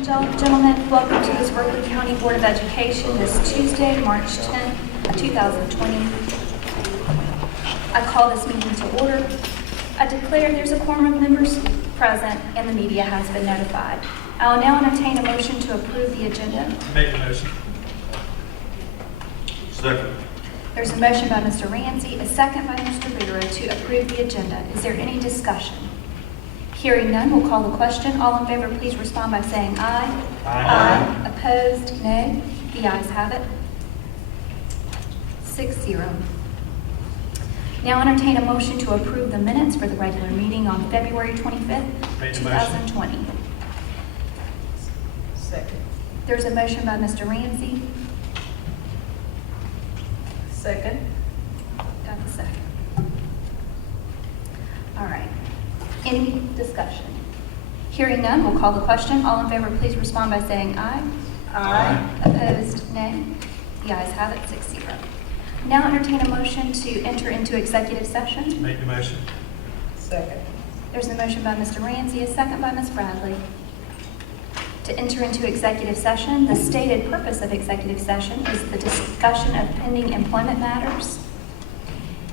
Gentlemen, welcome to this Berkeley County Board of Education this Tuesday, March 10th, 2020. I call this meeting to order. I declare there's a quorum of members present and the media has been notified. I will now entertain a motion to approve the agenda. Make the motion. Second. There's a motion by Mr. Ramsey, a second by Mr. Vigero to approve the agenda. Is there any discussion? Hearing none, we'll call the question. All in favor, please respond by saying aye. Aye. Opposed, nay. The ayes have it. 6-0. Now entertain a motion to approve the minutes for the regular meeting on February 25th, Make the 2020. Second. There's a motion by Mr. Ramsey. Second. Got the second. All right. Any discussion? Hearing none, we'll call the question. All in favor, please respond by saying aye. Aye. Opposed, nay. The ayes have it, 6-0. Now entertain a motion to enter into executive session. Make the motion. Second. There's a motion by Mr. Ramsey, a second by Ms. Bradley. To enter into executive session, the stated purpose of executive session is the discussion of pending employment matters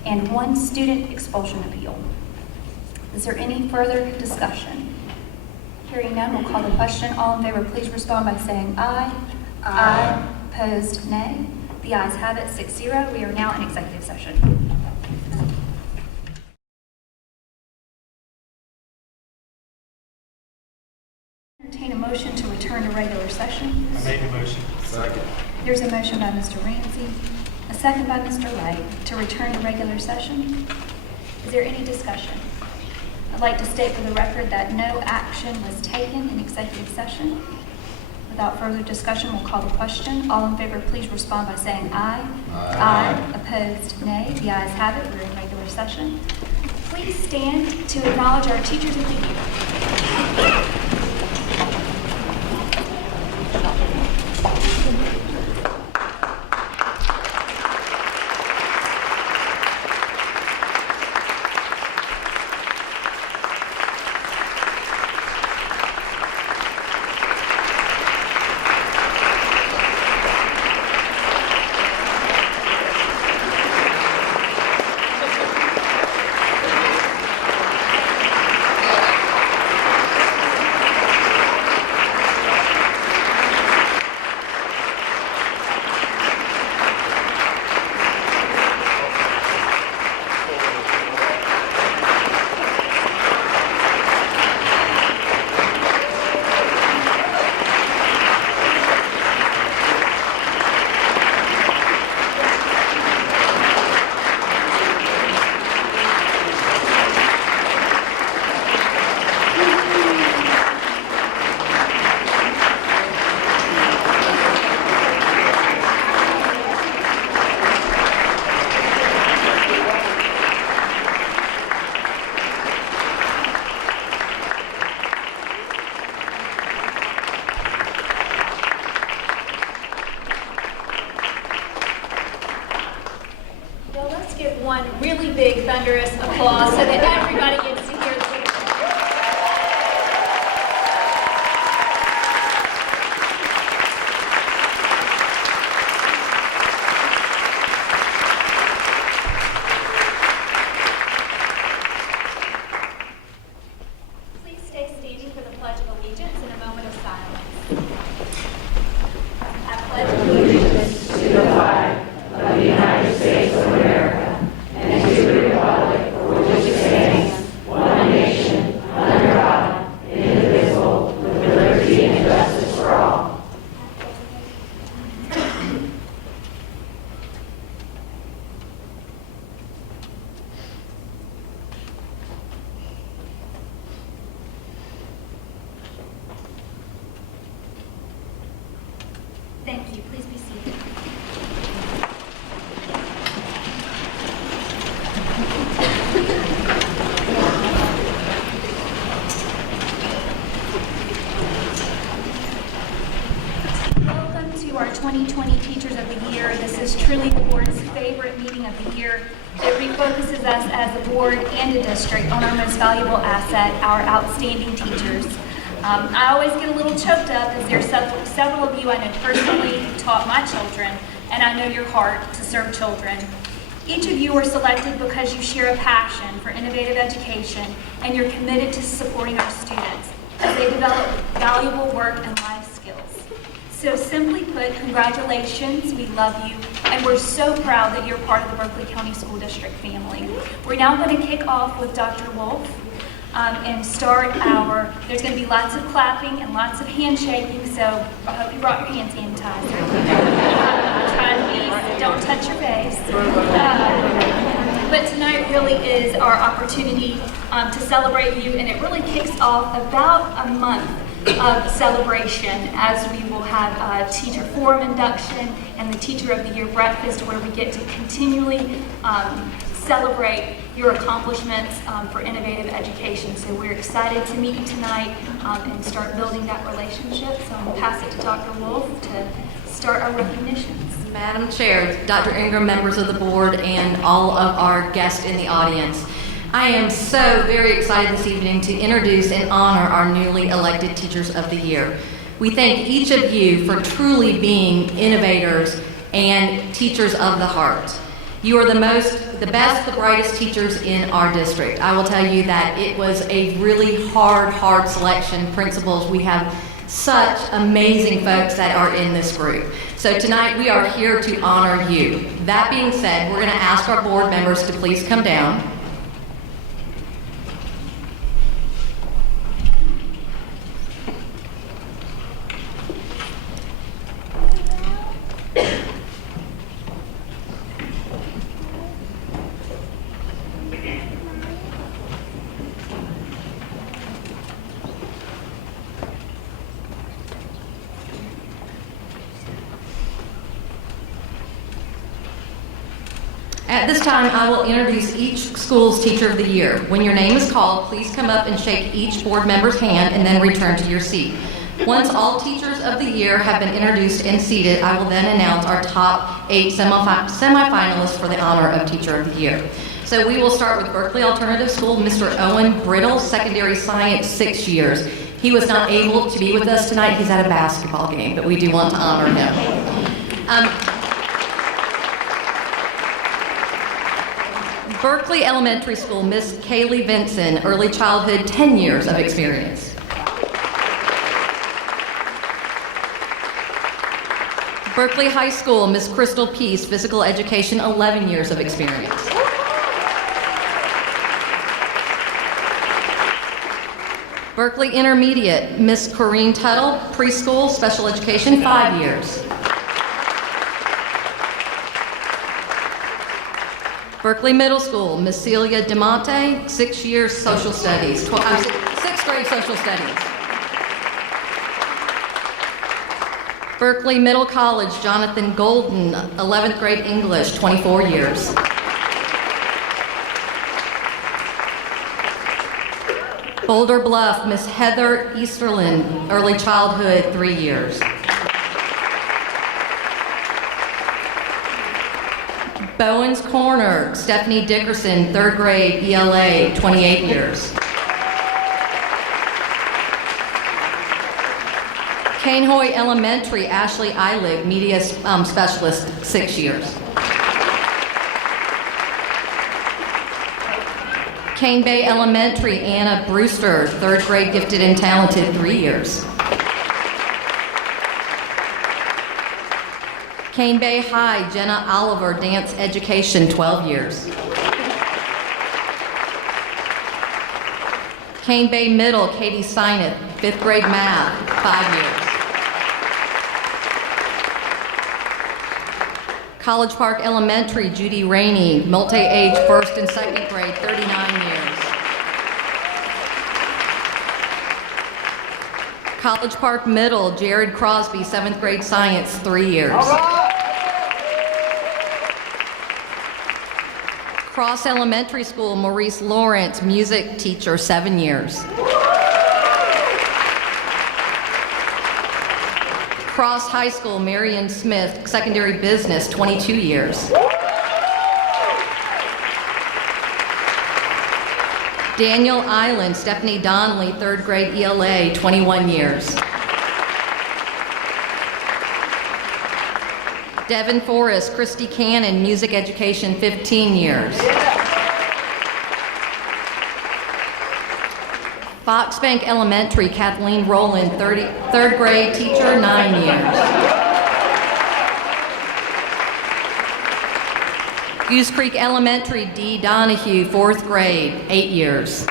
and one student expulsion appeal. Is there any further discussion? Hearing none, we'll call the question. All in favor, please respond by saying aye. Aye. Opposed, nay. The ayes have it, 6-0. We are now in executive session. Entertain a motion to return to regular session. I make the motion. Second. There's a motion by Mr. Ramsey, a second by Mr. Light to return to regular session. Is there any discussion? I'd like to state for the record that no action was taken in executive session. Without further discussion, we'll call the question. All in favor, please respond by saying aye. Aye. Opposed, nay. The ayes have it. We're in regular session. Please stand to acknowledge our teachers of the year. One really big thunderous applause so that everybody gets to hear the Please stay standing for the Pledge of Allegiance in a moment of silence. I pledge allegiance to the flag of the United States of America and to the republic for which it stands, one nation, under God, indivisible, with liberty and justice for all. Thank you. Please be seated. Welcome to our 2020 Teachers of the Year. This is truly the board's favorite meeting of the year. It refocuses us as a board and a district on our most valuable asset, our outstanding teachers. I always get a little choked up as there are several of you I know personally who taught my children, and I know your heart to serve children. Each of you are selected because you share a passion for innovative education and you're committed to supporting our students as they develop valuable work and life skills. So simply put, congratulations, we love you, and we're so proud that you're part of the Berkeley County School District family. We're now going to kick off with Dr. Wolf and start there's going to be lots of clapping and lots of handshaking, so I hope you brought your hand sanitizer. Try to be, don't touch your face. But tonight really is our opportunity to celebrate you, and it really kicks off about a month of celebration as we will have a teacher forum induction and the Teacher of the Year breakfast where we get to continually celebrate your accomplishments for innovative education. So we're excited to meet you tonight and start building that relationship. So I'm going to pass it to Dr. Wolf to start our recognitions. Madam Chair, Dr. Ingram, members of the board, and all of our guests in the audience. I am so very excited this evening to introduce and honor our newly elected Teachers of the Year. We thank each of you for truly being innovators and teachers of the heart. You are the best, the brightest teachers in our district. I will tell you that it was a really hard selection. Principals, we have such amazing folks that are in this group. So tonight we are here to honor you. That being said, we're going to ask our board members to please come down. At this time, I will introduce each school's Teacher of the Year. When your name is called, please come up and shake each board member's hand and then return to your seat. Once all Teachers of the Year have been introduced and seated, I will then announce our top 8 semi-finalists for the honor of Teacher of the Year. So we will start with Berkeley Alternative School, Mr. Owen Brittle, Secondary Science, 6 years. He was not able to be with us tonight. He's at a basketball game, but we do want to honor him. Berkeley Elementary School, Miss Kaylee Vinson, early childhood, 10 years of experience. Berkeley High School, Miss Crystal Peace, physical education, 11 years of experience. Berkeley Intermediate, Miss Corrine Tuttle, preschool, special education, 5 years. Berkeley Middle School, Miss Celia DeMonte, 6 years social studies, 6th grade social studies. Berkeley Middle College, Jonathan Golden, 11th grade English, 24 years. Boulder Bluff, Miss Heather Easterlin, early childhood, 3 years. Bowen's Corner, Stephanie Dickerson, 3rd grade, ELA, 28 years. Cainhoy Elementary, Ashley Eilig, media specialist, 6 years. Cane Bay Elementary, Anna Brewster, 3rd grade, gifted and talented, 3 years. Cane Bay High, Jenna Oliver, dance education, 12 years. Cane Bay Middle, Katie Sineth, 5th grade math, 5 years. College Park Elementary, Judy Rainey, multi-age 1st and 2nd grade, 39 years. College Park Middle, Jared Crosby, 7th grade science, 3 years. Cross Elementary School, Maurice Lawrence, music teacher, 7 years. Cross High School, Marion Smith, secondary business, 22 years. Daniel Island, Stephanie Donnelly, 3rd grade ELA, 21 years. Devin Forrest, Christy Cannon, music education, 15 years. Foxbank Elementary, Kathleen Rowland, 3rd grade teacher, 9 years. Goose Creek Elementary, Dee Donahue, 4th grade, 8 years.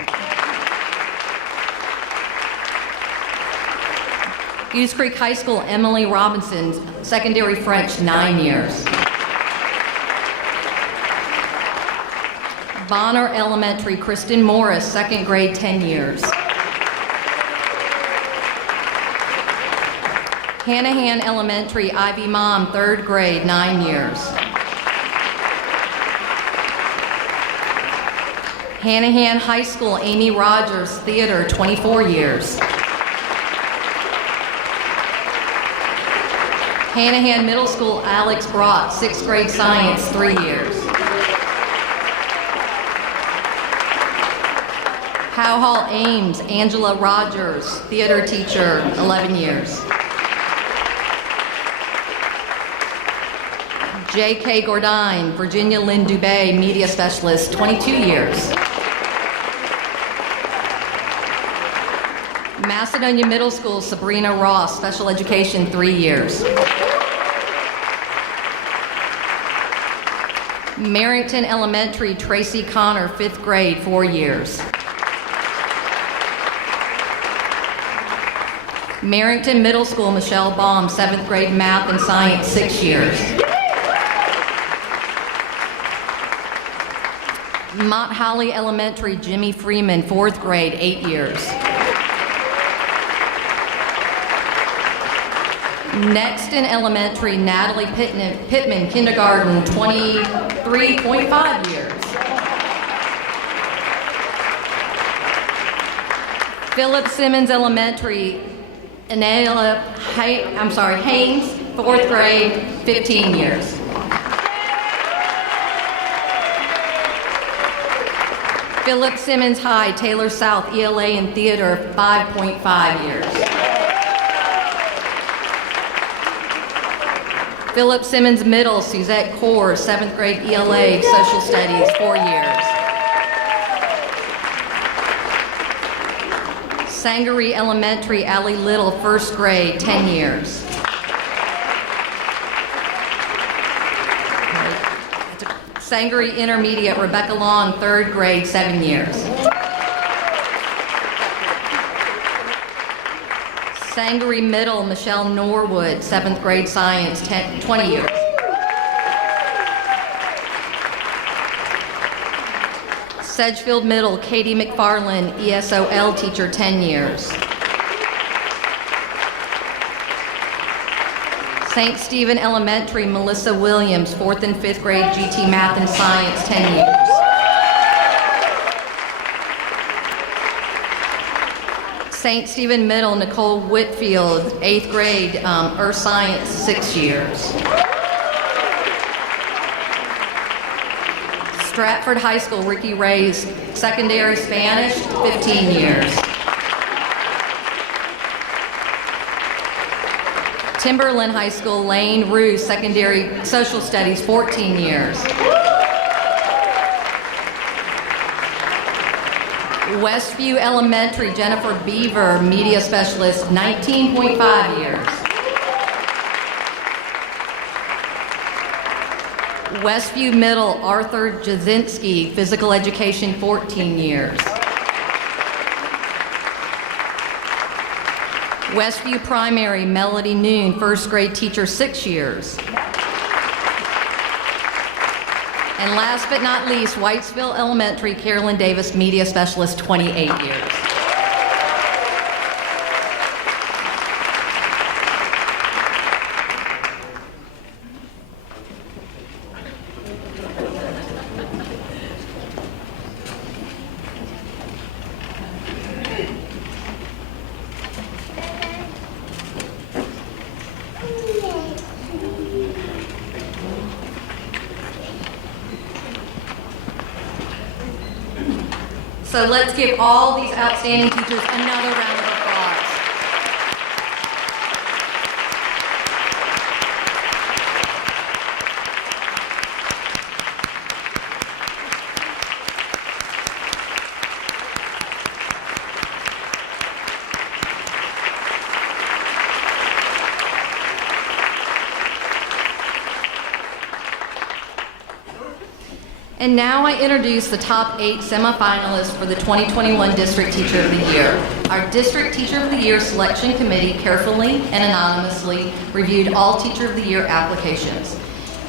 Goose Creek High School, Emily Robinson, secondary French, 9 years. Bonner Elementary, Kristen Morris, 2nd grade, 10 years. Hanahan Elementary, Ivy Mom, 3rd grade, 9 years. Hanahan High School, Amy Rogers, theater, 24 years. Hanahan Middle School, Alex Brock, 6th grade science, 3 years. Howe Hall Ames, Angela Rogers, theater teacher, 11 years. J.K. Gordine, Virginia Lynn Dubé, media specialist, 22 years. Macedonia Middle School, Sabrina Ross, special education, 3 years. Merrington Elementary, Tracy Connor, 5th grade, 4 years. Merrington Middle School, Michelle Baum, 7th grade math and science, 6 years. Mont Holly Elementary, Jimmy Freeman, 4th grade, 8 years. Nexton Elementary, Natalie Pittman, kindergarten, 23.5 years. Philip Simmons Elementary, Haynes, 4th grade, 15 years. Philip Simmons High, Taylor South, ELA and theater, 5.5 years. Philip Simmons Middle, Suzette Core, 7th grade ELA, social studies, 4 years. Sangaree Elementary, Allie Little, 1st grade, 10 years. Sangaree Intermediate, Rebecca Long, 3rd grade, 7 years. Sangaree Middle, Michelle Norwood, 7th grade science, 20 years. Sedgefield Middle, Katie McFarland, ESOL teacher, 10 years. St. Stephen Elementary, Melissa Williams, 4th and 5th grade GT Math and Science, 10 years. St. Stephen Middle, Nicole Whitfield, 8th grade, Earth Science, 6 years. Stratford High School, Ricky Reyes, secondary Spanish, 15 years. Timberland High School, Lane Rue, secondary social studies, 14 years. Westview Elementary, Jennifer Beaver, media specialist, 19.5 years. Westview Middle, Arthur Jasinski, physical education, 14 years. Westview Primary, Melody Noon, 1st grade teacher, 6 years. And last but not least, Whitesville Elementary, Carolyn Davis, media specialist, 28 years. So So let's give all these outstanding teachers another round of applause. And now I introduce the top 8 semifinalists for the 2021 District Teacher of the Year. Our District Teacher of the Year selection committee carefully and anonymously reviewed all Teacher of the Year applications.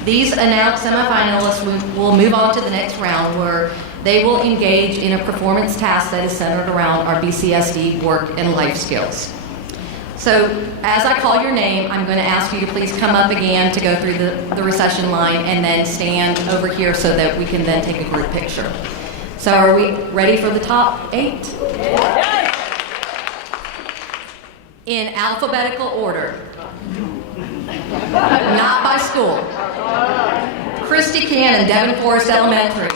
These announced semifinalists will move on to the next round, where they will engage in a performance task that is centered around our BCSD work and life skills. So as I call your name, I'm going to ask you to please come up again to go through the recession line and then stand over here so that we can then take a group picture. So are we ready for the top 8? In alphabetical order. Not by school. Christy Cannon, Devon Forest Elementary.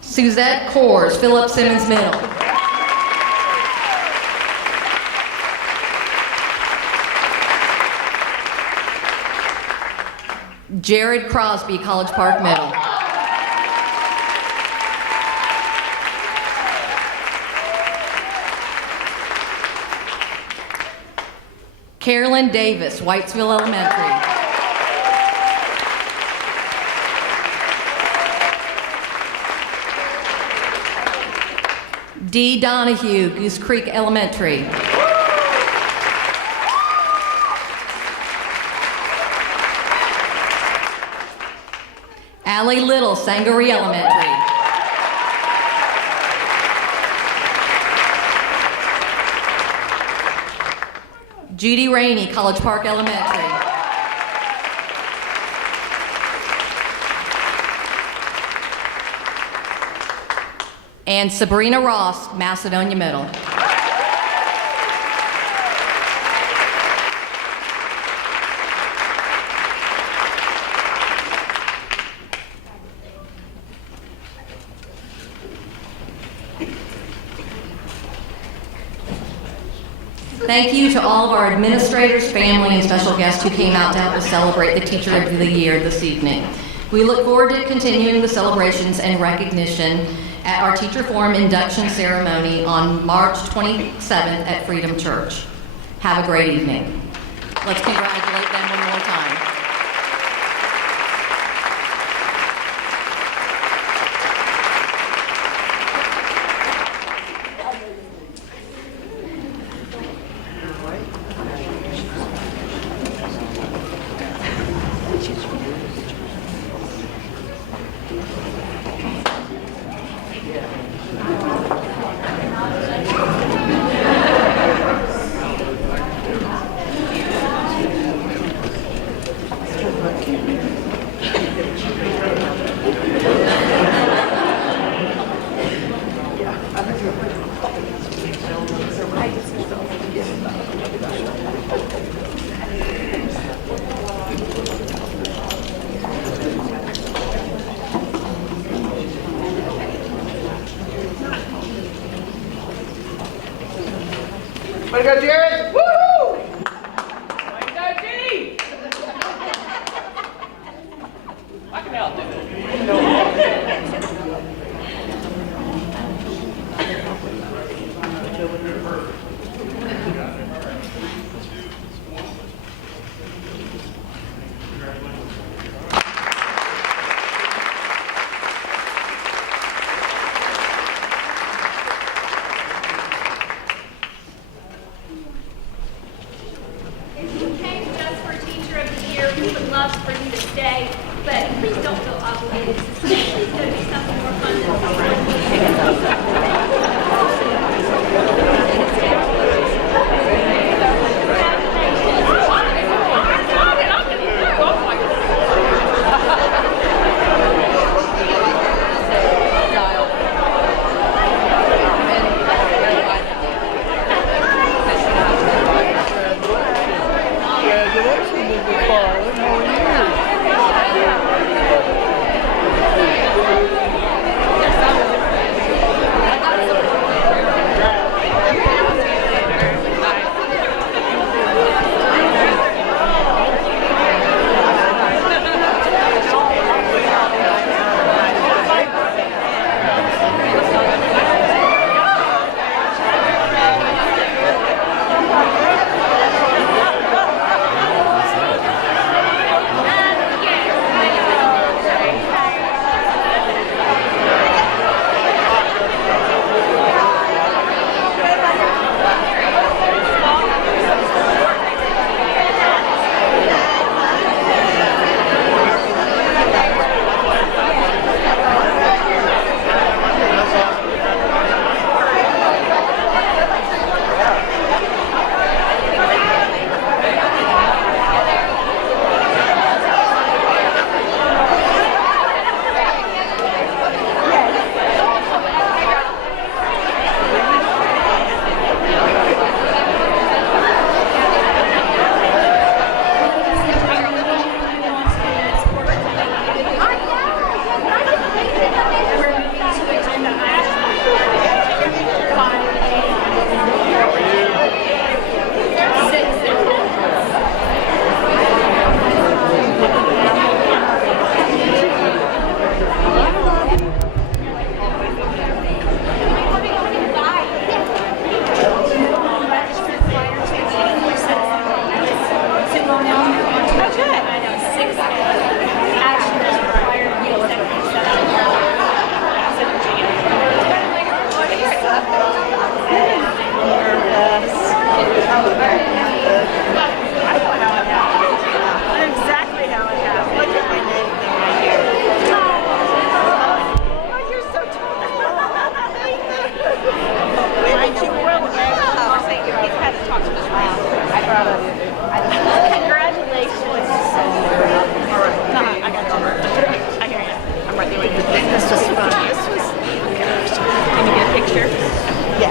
Suzette Coors, Philip Simmons Middle. Jared Crosby, College Park Middle. Carolyn Davis, Whitesville Elementary. Dee Donahue, Goose Creek Elementary. Allie Little, Sangaree Elementary. Judy Rainey, College Park Elementary. And Sabrina Ross, Macedonia Middle. Thank you to all of our administrators, family, and special guests who came out to help us celebrate the Teacher of the Year this evening. We look forward to continuing the celebrations and recognition at our Teacher Forum induction ceremony on March 27th at Freedom Church. Have a great evening. Let's congratulate them one more time. Way to go, Jared! Woo! Way to go, G! I can outdo it. If you came just for Teacher of the Year, we would love for you to stay, but please don't feel obligated to stay. Please go do something more fun than Congratulations, McFarland. How are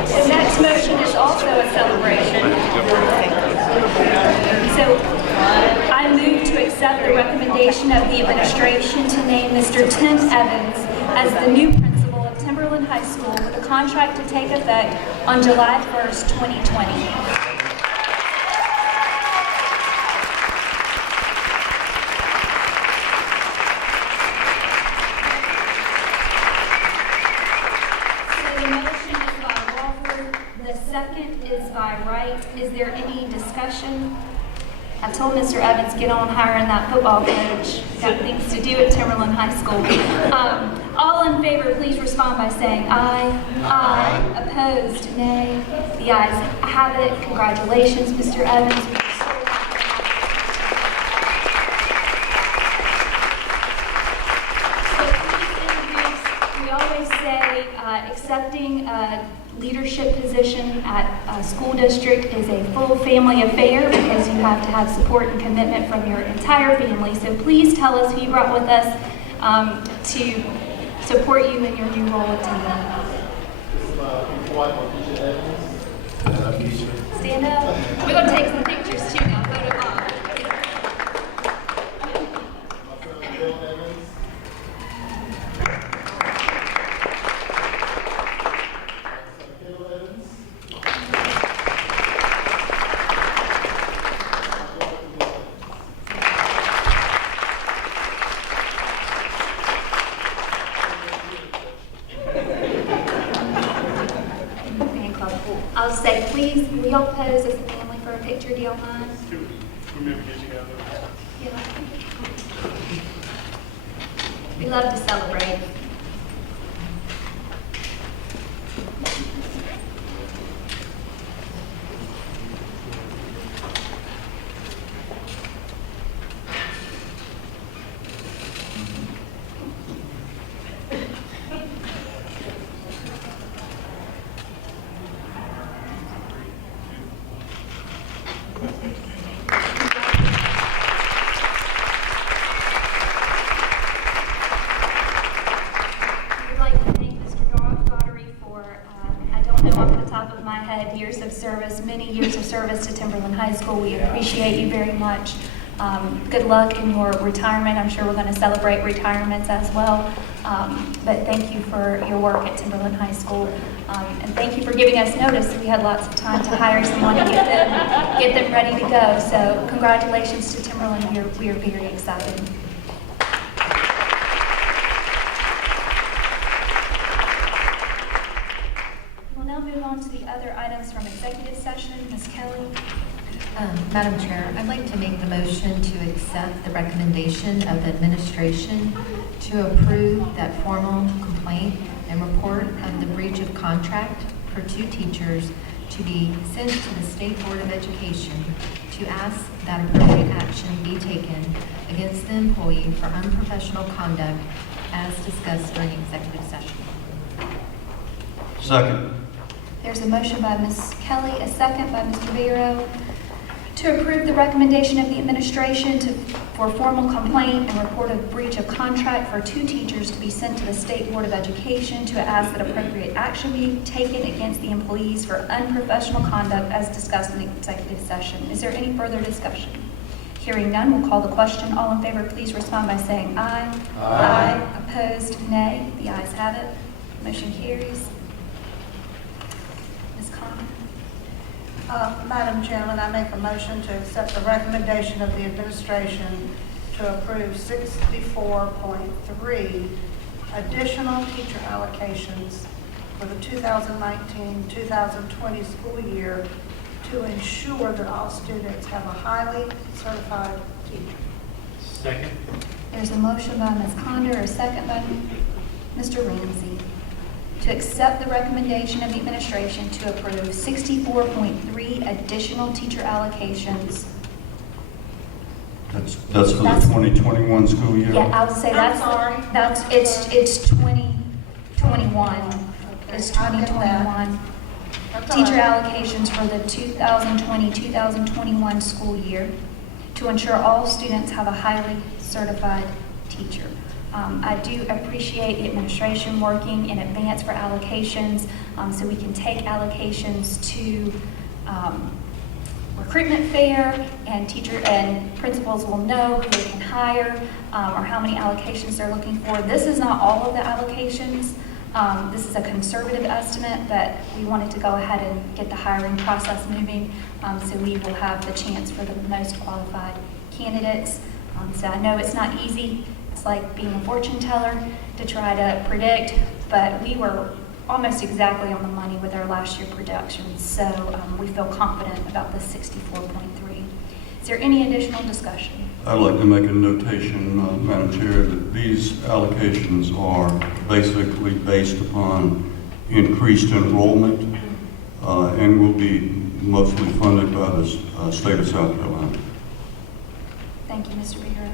The next motion is also a celebration. So I move to accept the recommendation of the administration to name Mr. Tim Evans as the new principal of Timberland High School with a contract to take effect on July 1st, 2020. Is there any discussion? I've told Mr. Evans, get on hiring that football coach. Got things to do at Timberland High School. All in favor, please respond by saying aye. Aye. Opposed, nay. The ayes have it. Congratulations, Mr. Evans. We always say accepting leadership position at a school district is a full family affair because you have to have support and commitment from your entire family. So please tell us who you brought with us to support you in your new role at Timberland. Stand up. We're going to take some pictures too now. Photo op. I'll say, please, we all pose as a family for a picture. Do y'all mind? Yeah. We love to celebrate. Years of service, many years of service to Timberland High School. We appreciate you very much. Good luck in your retirement. I'm sure we're going to celebrate retirements as well. But thank you for your work at Timberland High School. And thank you for giving us notice. We had lots of time to hire someone and get them ready to go. So congratulations to Timberland. We are very excited. We'll now move on to the other items from executive session. Ms. Kelly. Madam Chair, I'd like to make the motion to accept the recommendation of the administration to approve that formal complaint and report of the breach of contract for 2 teachers to be sent to the State Board of Education to ask that appropriate action be taken against the employee for unprofessional conduct as discussed during executive session. Second. There's a motion by Ms. Kelly, a second by Mr. Vero, to approve the recommendation of the administration for formal complaint and report of breach of contract for 2 teachers to be sent to the State Board of Education to ask that appropriate action be taken against the employees for unprofessional conduct as discussed in the executive session. Is there any further discussion? Hearing none, we'll call the question. All in favor, please respond by saying aye. Aye. Opposed, nay. The ayes have it. Motion carries. Ms. Conner. Madam Chairman, I make a motion to accept the recommendation of the administration to approve 64.3 additional teacher allocations for the 2019-2020 school year to ensure that all students have a highly certified teacher. Second. There's a motion by Ms. Condor, a second by Mr. Ramsey, to accept the recommendation of the administration to approve 64.3 additional teacher allocations. That's for the 2021 school year? Yeah, I would say I'm sorry. it's 2021. It's 2021. That's all Teacher right. allocations for the 2020-2021 school year to ensure all students have a highly certified teacher. I do appreciate the administration working in advance for allocations so we can take allocations to recruitment fair, and teacher and principals will know who they can hire or how many allocations they're looking for. This is not all of the allocations. This is a conservative estimate, but we wanted to go ahead and get the hiring process moving so we will have the chance for the most qualified candidates. So I know it's not easy. It's like being a fortune teller to try to predict, but we were almost exactly on the money with our last year projections. So we feel confident about the 64.3. Is there any additional discussion? I'd like to make a notation, Madam Chair, that these allocations are basically based upon increased enrollment and will be mostly funded by the state of South Carolina. Thank you, Mr. Vero.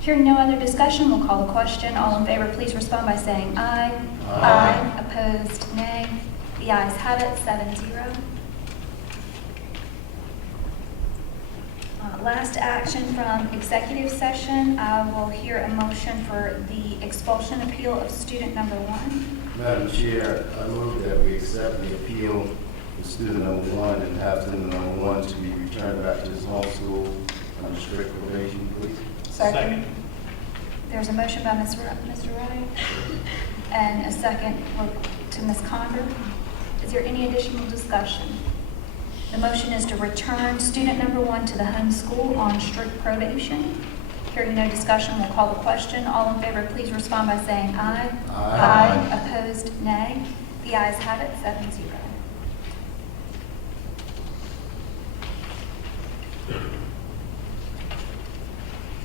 Hearing no other discussion, we'll call the question. All in favor, please respond by saying aye. Aye. Opposed, nay. The ayes have it, 7-0. Last action from executive session, I will hear a motion for the expulsion appeal of student number 1. Madam Chair, I move that we accept the appeal of student number 1 and have student number 1 to be returned back to his home school under strict probation, please. Second. There's a motion by Mr. Wright and a second to Ms. Condor. Is there any additional discussion? The motion is to return student number 1 to the home school on strict probation. Hearing no discussion, we'll call the question. All in favor, please respond by saying aye. Aye. Opposed, nay. The ayes have it, 7-0.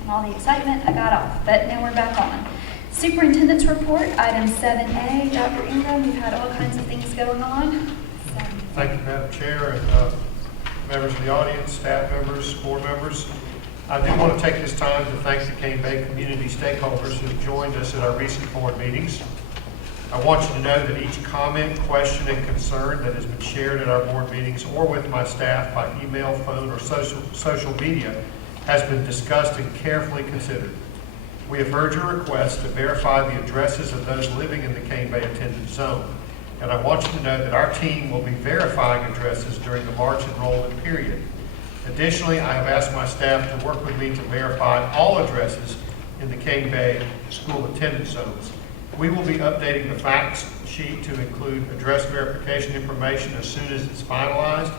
And all the excitement, I got off, but now we're back on. Superintendent's report, item 7A. Dr. Ingram, we've had all kinds of things going on. So, Thank you, Madam Chair, and members of the audience, staff members, board members. I do want to take this time to thank the Cane Bay community stakeholders who have joined us at our recent board meetings. I want you to know that each comment, question, and concern that has been shared at our board meetings or with my staff by email, phone, or social media has been discussed and carefully considered. We have heard your request to verify the addresses of those living in the Cane Bay attendance zone. And I want you to know that our team will be verifying addresses during the March enrollment period. Additionally, I have asked my staff to work with me to verify all addresses in the Cane Bay school attendance zones. We will be updating the facts sheet to include address verification information as soon as it's finalized.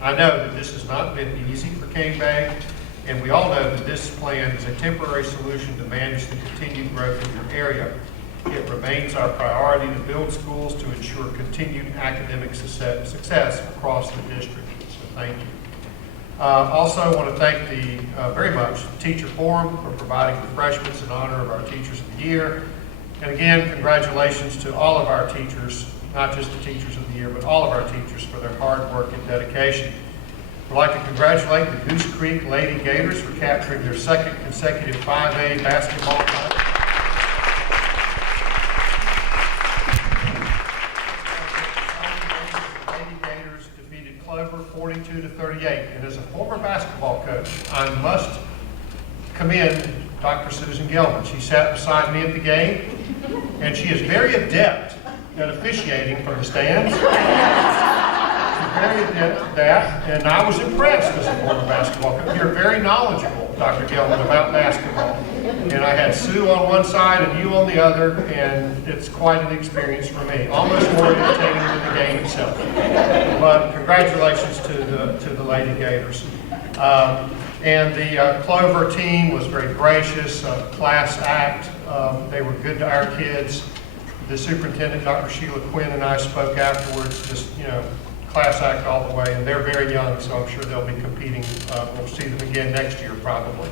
I know that this has not been easy for Cane Bay, and we all know that this plan is a temporary solution to manage the continued growth in your area. It remains our priority to build schools to ensure continued academic success across the district. So thank you. Also, I want to thank very much the Teacher Forum for providing refreshments in honor of our Teachers of the Year. And again, congratulations to all of our teachers, not just the Teachers of the Year, but all of our teachers for their hard work and dedication. I'd like to congratulate the Goose Creek Lady Gators for capturing their second consecutive 5A basketball title. Lady Gators defeated Clover 42-38. And as a former basketball coach, I must commend Dr. Susan Gelman. She sat beside me at the game, and she is very adept at officiating from the stands. She's very adept at that, and I was impressed as a former basketball coach. You're very knowledgeable, Dr. Gelman, about basketball. And I had Sue on one side and you on the other, and it's quite an experience for me. Almost more entertaining than the game itself. But congratulations to the Lady Gators. And the Clover team was very gracious, class act. They were good to our kids. The superintendent, Dr. Sheila Quinn, and I spoke afterwards, just, class act all the way. And they're very young, so I'm sure they'll be competing. We'll see them again next year, probably.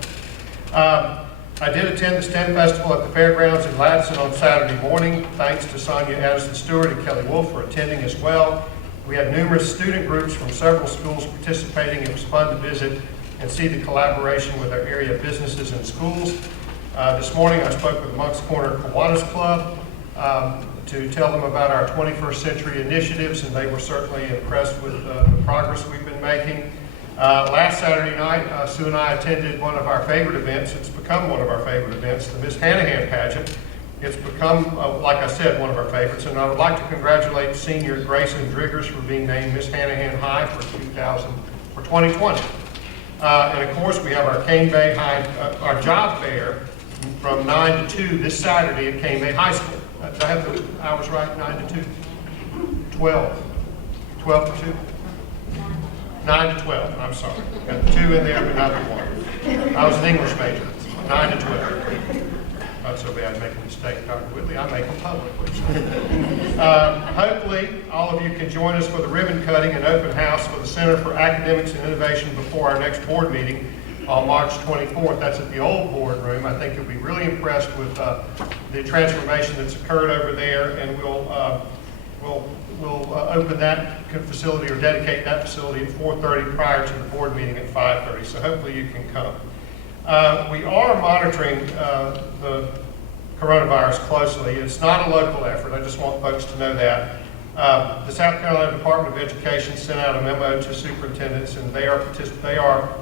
I did attend the STEM Festival at the Fairgrounds in Ladson on Saturday morning. Thanks to Sonia Addison Stewart and Kelly Wolf for attending as well. We had numerous student groups from several schools participating. It was fun to visit and see the collaboration with our area businesses and schools. This morning I spoke with the Moncks Corner Kiwanis Club to tell them about our 21st century initiatives, and they were certainly impressed with the progress we've been making. Last Saturday night, Sue and I attended one of our favorite events. It's become one of our favorite events, the Miss Hanahan pageant. It's become, like I said, one of our favorites, and I would like to congratulate senior Grayson Driggers for being named Miss Hanahan High for 2020. And of course, we have our Cane Bay High, our job fair from 9 to 2 this Saturday at Cane Bay High School. Did I have the hours right? 9 to 2? 12. 12 to 2? 9 to 12, I'm sorry. Got the 2 in there, but not the 1. I was an English major. 9 to 12. Not so bad making a mistake, Dr. Whitley. I make them publicly. Hopefully, all of you can join us for the ribbon cutting and open house for the Center for Academics and Innovation before our next board meeting on March 24th. That's at the old boardroom. I think you'll be really impressed with the transformation that's occurred over there, and we'll open that facility or dedicate that facility at 4:30 prior to the board meeting at 5:30. So hopefully you can come. We are monitoring the coronavirus closely. It's not a local effort. I just want folks to know that. The South Carolina Department of Education sent out a memo to superintendents, and they are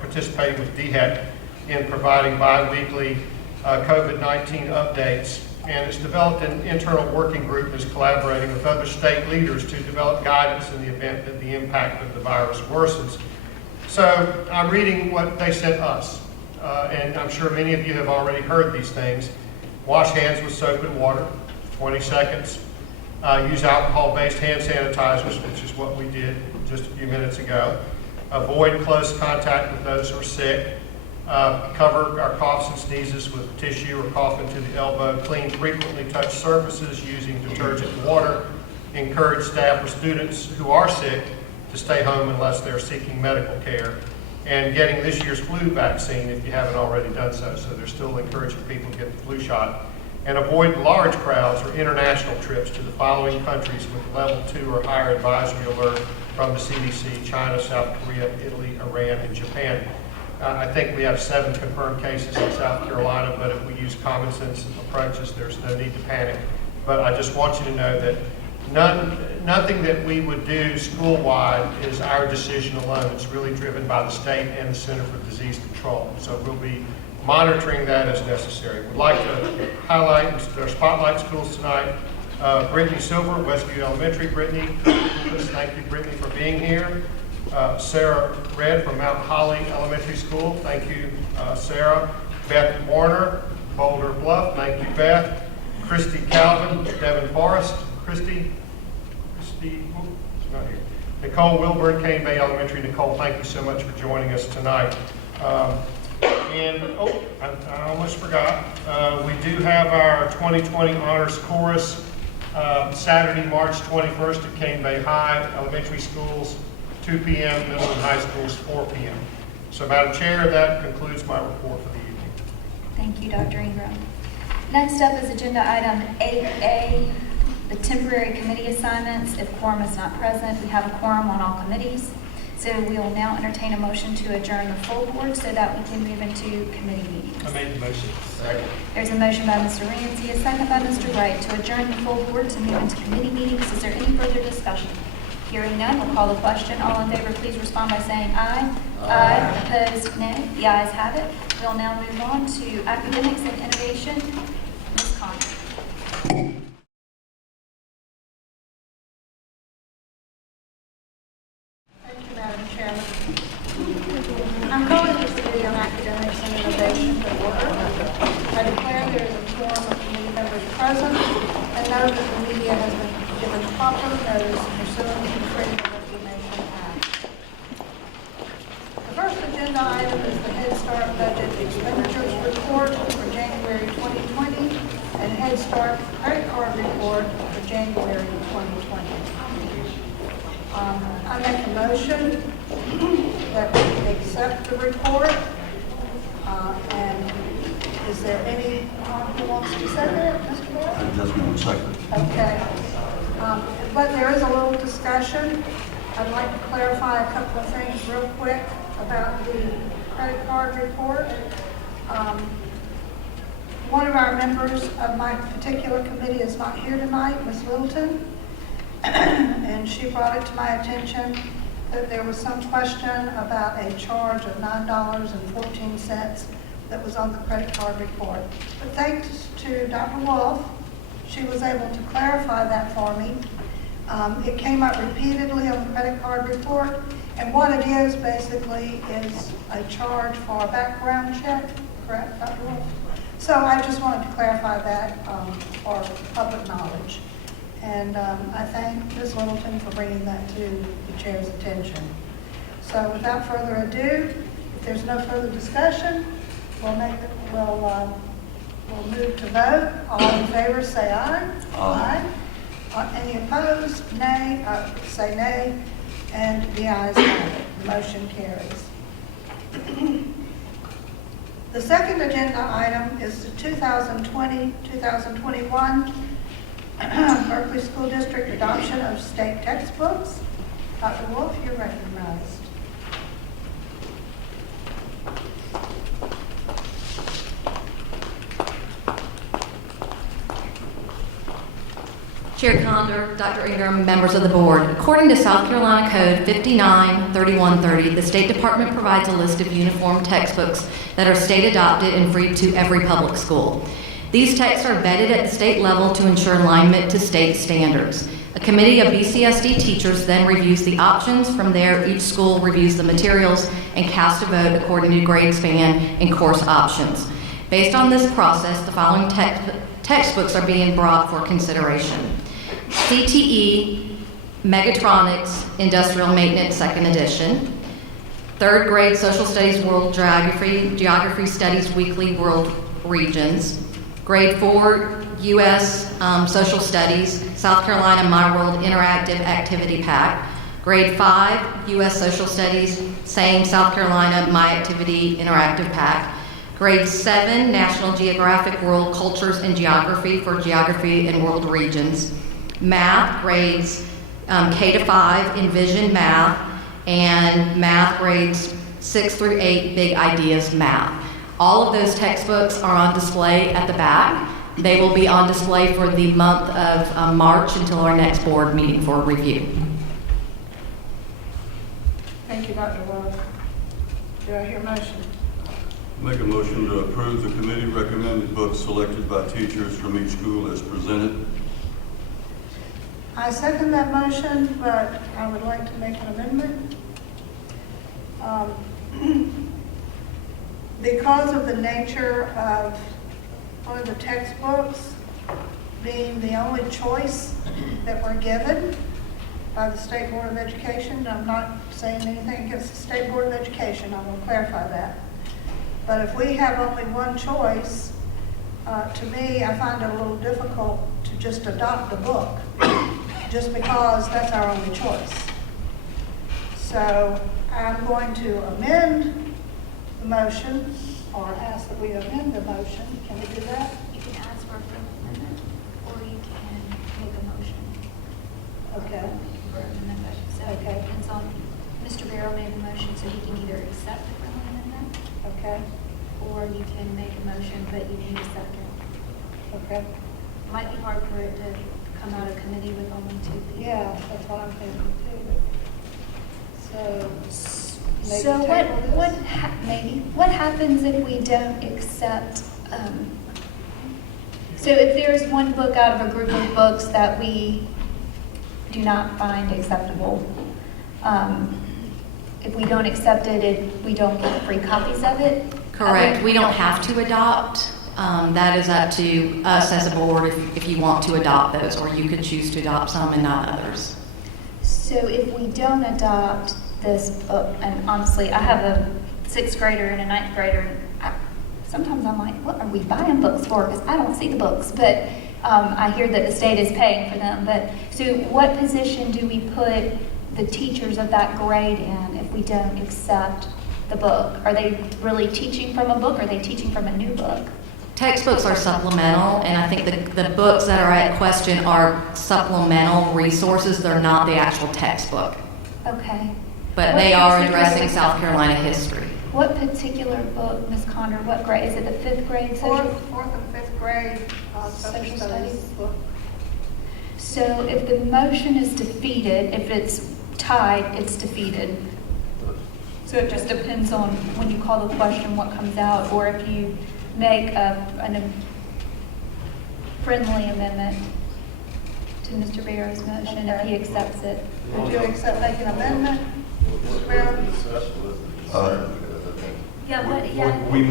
participating with DHEC in providing bi-weekly COVID-19 updates. And it's developed an internal working group that's collaborating with other state leaders to develop guidance in the event that the impact of the virus worsens. So I'm reading what they sent us. And I'm sure many of you have already heard these things. Wash hands with soap and water, 20 seconds. Use alcohol-based hand sanitizers, which is what we did just a few minutes ago. Avoid close contact with those who are sick. Cover our coughs and sneezes with tissue or cough into the elbow. Clean frequently touched surfaces using detergent and water. Encourage staff or students who are sick to stay home unless they're seeking medical care. And getting this year's flu vaccine if you haven't already done so. So they're still encouraging people to get the flu shot. And avoid large crowds or international trips to the following countries with level 2 or higher advisory alert from the CDC: China, South Korea, Italy, Iran, and Japan. I think we have 7 confirmed cases in South Carolina, but if we use common sense approaches, there's no need to panic. But I just want you to know that nothing that we would do school-wide is our decision alone. It's really driven by the state and the Center for Disease Control. So we'll be monitoring that as necessary. We'd like to highlight our spotlight schools tonight. Brittany Silver, Westview Elementary. Brittany, thank you, Brittany, for being here. Sarah Red from Mount Holly Elementary School. Thank you, Sarah. Beth Warner, Boulder Bluff. Thank you, Beth. Christy Calvin, Devon Forest. Christy, she's not here. Nicole Wilburn, Cane Bay Elementary. Nicole, thank you so much for joining us tonight. I almost forgot. We do have our 2020 Honors Chorus Saturday, March 21st at Cane Bay High Elementary Schools, 2 p.m., middle and high schools, 4 p.m. So, Madam Chair, that concludes my report for the evening. Thank you, Dr. Ingram. Next up is agenda item 8A, the temporary committee assignments. If quorum is not present, we have a quorum on all committees. So we will now entertain a motion to adjourn the full board so that we can move into committee meetings. I made the motion. Second. There's a motion by Mr. Ramsey, a second by Mr. Wright to adjourn the full board to move into committee meetings. Is there any further discussion? Hearing none, we'll call the question. All in favor, please respond by saying aye. Aye. Opposed, nay. The ayes have it. We'll now move on to academics and innovation. Ms. Conner. Thank you, Madam Chairman. I'm calling this committee on academics and innovation to order. I declare there is a quorum of committee members present and note that the media has been given proper notice pursuant to the Freedom of Information Act. The first agenda item is the Head Start Budget Expenditures Report for January 2020 and Head Start Credit Card Report for January 2020. I make a motion that we accept the report. And is there any who wants to second it, Mr. Moore? I just want to second. Okay. But there is a little discussion. I'd like to clarify a couple of things real quick about the credit card report. One of our members of my particular committee is not here tonight, Ms. Littleton. And she brought it to my attention that there was some question about a charge of $9.14 that was on the credit card report. But thanks to Dr. Wolf, she was able to clarify that for me. It came up repeatedly on the credit card report, and what it is basically is a charge for a background check, correct, Dr. Wolf? So I just wanted to clarify that for public knowledge. And I thank Ms. Littleton for bringing that to the chair's attention. So without further ado, if there's no further discussion, we'll move to vote. All in favor, say aye. Aye. Any opposed? Nay. Say nay. And the ayes have it. The motion carries. The second agenda item is the 2020-2021 Berkeley School District adoption of state textbooks. Dr. Wolf, you're recognized. Chair Condor, Dr. Ingram, members of the board. According to South Carolina Code 59-3130, the State Department provides a list of uniform textbooks that are state adopted and free to every public school. These texts are vetted at the state level to ensure alignment to state standards. A committee of BCSD teachers then reviews the options. From there, each school reviews the materials and casts a vote according to grade span and course options. Based on this process, the following textbooks are being brought for consideration. CTE Mechatronics Industrial Maintenance 2nd Edition, 3rd grade Social Studies World Geography, Geography Studies Weekly World Regions, Grade 4 U.S. Social Studies, South Carolina My World Interactive Activity Pack, Grade 5 U.S. Social Studies, same South Carolina My Activity Interactive Pack, Grade 7 National Geographic World Cultures and Geography for Geography and World Regions, Math grades K to 5 Envision Math, and Math grades 6 through 8 Big Ideas Math. All of those textbooks are on display at the back. They will be on display for the month of March until our next board meeting for review. Thank you, Dr. Wolf. Do I hear a motion? Make a motion to approve the committee recommended books selected by teachers from each school as presented. I second that motion, but I would like to make an amendment. Because of the nature of one of the textbooks being the only choice that we're given by the State Board of Education, I'm not saying anything against the State Board of Education, I will clarify that. But if we have only one choice, to me, I find it a little difficult to just adopt the book, just because that's our only choice. So I'm going to amend the motion, or ask that we amend the motion. Can we do that? You can ask for a friendly amendment, or you can make a motion Okay. for an amendment. So it Okay. depends on, Mr. Barrow made the motion, so he can either accept the friendly amendment, Okay. or you can make a motion, but you need a second. Okay. Might be hard for it to come out of committee with only 2 people. Yeah, that's what I'm thinking too. So maybe So table this? what happens if we don't accept, so if there's one book out of a group of books that we do not find acceptable, if we don't accept it, we don't get free copies of it? Correct. We don't have to adopt. That is up to us as a board if you want to adopt those, or you could choose to adopt some and not others. So if we don't adopt this book, and honestly, I have a 6th grader and a 9th grader, and sometimes I'm like, what are we buying books for? Because I don't see the books, but I hear that the state is paying for them. But so what position do we put the teachers of that grade in if we don't accept the book? Are they really teaching from a book, or are they teaching from a new book? Textbooks are supplemental, and I think the books that are at question are supplemental resources. They're not the actual textbook, Okay. but What they are particular- addressing South Carolina history. What particular book, Ms. Condor, what grade? Is it the 5th grade? Fourth social- and fifth grade social Social studies studies. book. So if the motion is defeated, if it's tied, it's defeated. So it just depends on when you call the question what comes out, or if you make a friendly amendment to Mr. Barrow's motion, if he accepts it. Would you accept making an amendment? Mr. Barrow? The discussion was the concern, because I think Yeah, but, yeah. We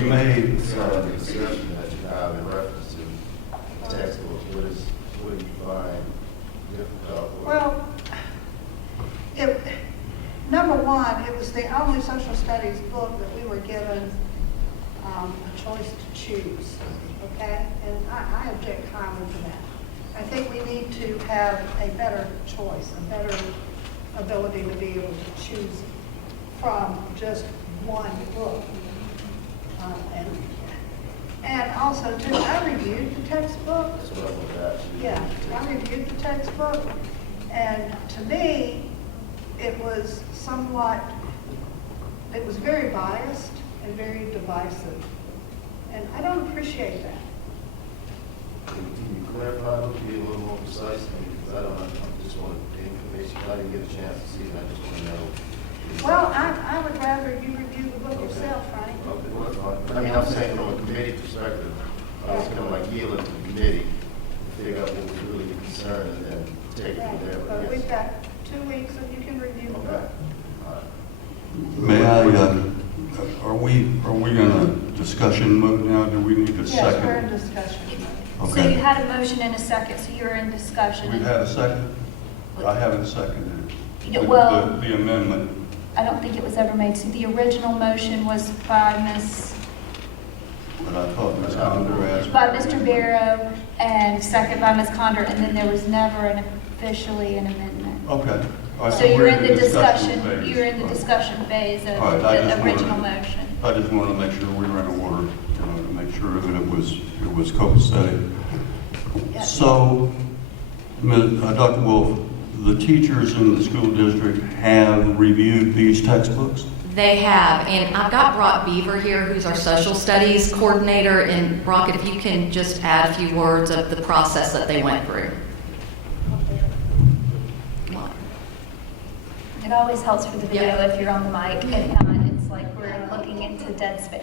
may, some of the discussion that you have in reference to textbooks, what do you find difficult? Well, number one, it was the only social studies book that we were given a choice to choose, okay? And I object highly to that. I think we need to have a better choice, a better ability to be able to choose from just one book. And also, too, I reviewed the textbook. That's what I would ask you. Yeah, I reviewed the textbook, and to me, it was very biased and very divisive. And I don't appreciate that. Can you clarify, be a little more precise? Because I don't know, I just want the information, I didn't get a chance to see it, I just want to know. Well, I would rather you review the book yourself, Franny. Okay, well, that's fine. I mean, I'm saying from a committee perspective, I was kind of like yielding to the committee to figure out what was really the concern and then take it from there. But But we've yes. got 2 weeks and you can review the Okay. book. All right. may I, are we in a discussion mode now? Do we need a Yes, we're in second? discussion. So you Okay. had a motion and a second, so you're in discussion. We've had a second? I haven't seconded Yeah, it. well- The amendment. I don't think it was ever made. So the original motion was by But I thought Ms. Condor asked. by Mr. Barrow, and second by Ms. Condor, and then there was never officially an amendment. Okay. All right, So you're we're in the discussion, phase. you're in the discussion phase of All right, I just the original wanted- motion. I just wanted to make sure we were in order, to make sure that it was copacetic. Yeah. So, Dr. Wolf, the teachers in the school district have reviewed these textbooks? They have, and I've got Brock Beaver here, who's our social studies coordinator. And Brock, if you can just add a few words of the process that they went through. Come on. It always helps for the video Yeah. if you're on the mic. If not, it's like we're looking into dead space.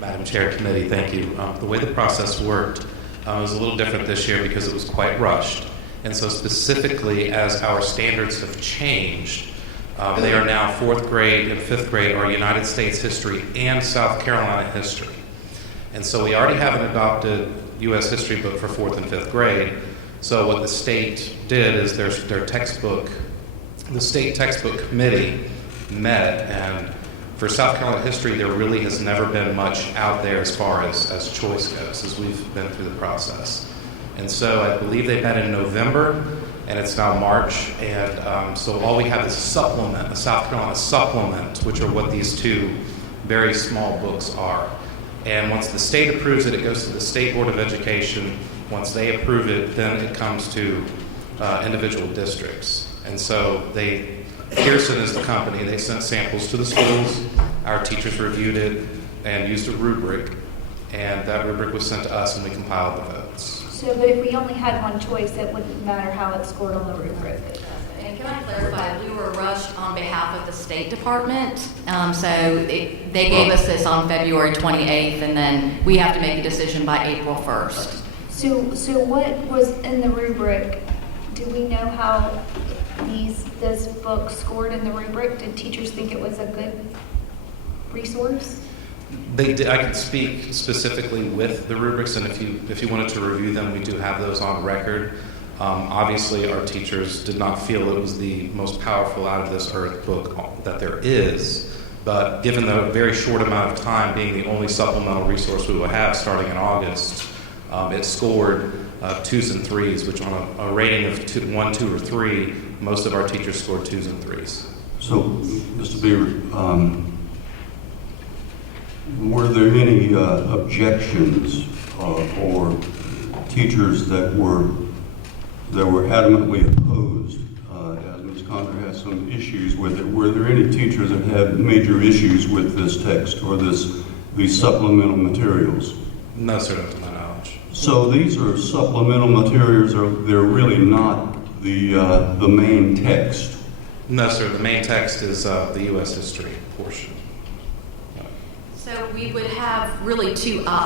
Madam Chair, Committee, thank you. The way the process worked, It was a little different this year because it was quite rushed. And so specifically, as our standards have changed, they are now 4th grade and 5th grade are United States history and South Carolina history. And so we already have an adopted U.S. history book for 4th and 5th grade. So what the state did is their textbook, the state textbook committee met, and for South Carolina history, there really has never been much out there as far as choice goes, as we've been through the process. And so I believe they met in November, and it's now March, and so all we have is a supplement, a South Carolina supplement, which are what these two very small books are. And once the state approves it, it goes to the State Board of Education. Once they approve it, then it comes to individual districts. And so Pearson is the company. They sent samples to the schools. Our teachers reviewed it and used a rubric, and that rubric was sent to us, and we compiled the votes. So, but if we only had one choice, it wouldn't matter how it's scored on the rubric. And can I clarify, we were rushed on behalf of the State Department, so they gave us this on February 28th, and then we have to make a decision by April 1st. So what was in the rubric? Do we know how this book scored in the rubric? Did teachers think it was a good resource? They did. I could speak specifically with the rubrics, and if you wanted to review them, we do have those on record. Obviously, our teachers did not feel it was the most powerful out of this earth book that there is, but given the very short amount of time being the only supplemental resource we will have starting in August, it scored 2s and 3s, which on a rating of 1, 2, or 3, most of our teachers scored 2s and 3s. So, Mr. Beaver, were there any objections or teachers that were adamantly opposed, as Ms. Condor has some issues with it? Were there any teachers that had major issues with this text or these supplemental materials? No, sir, not to my knowledge. So these are supplemental materials, they're really not the main text? No, sir, the main text is the U.S. history portion. So we would have really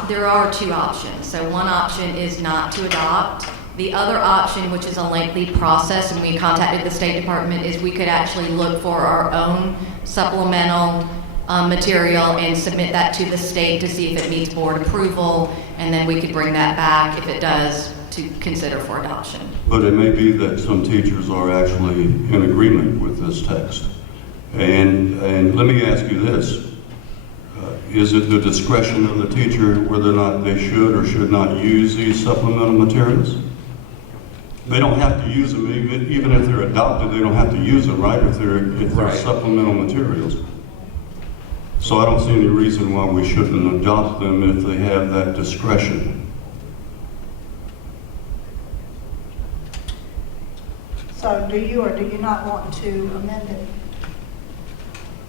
there are two options. So one option is not to adopt. The other option, which is a lengthy process, and we contacted the State Department, is we could actually look for our own supplemental material and submit that to the state to see if it meets board approval, and then we could bring that back, if it does, to consider for adoption. But it may be that some teachers are actually in agreement with this text. And let me ask you this. Is it the discretion of the teacher whether or not they should or should not use these supplemental materials? They don't have to use them, even if they're adopted, they don't have to use them, right? If they're Right. supplemental materials. So I don't see any reason why we shouldn't adopt them if they have that discretion. So do you or do you not want to amend it?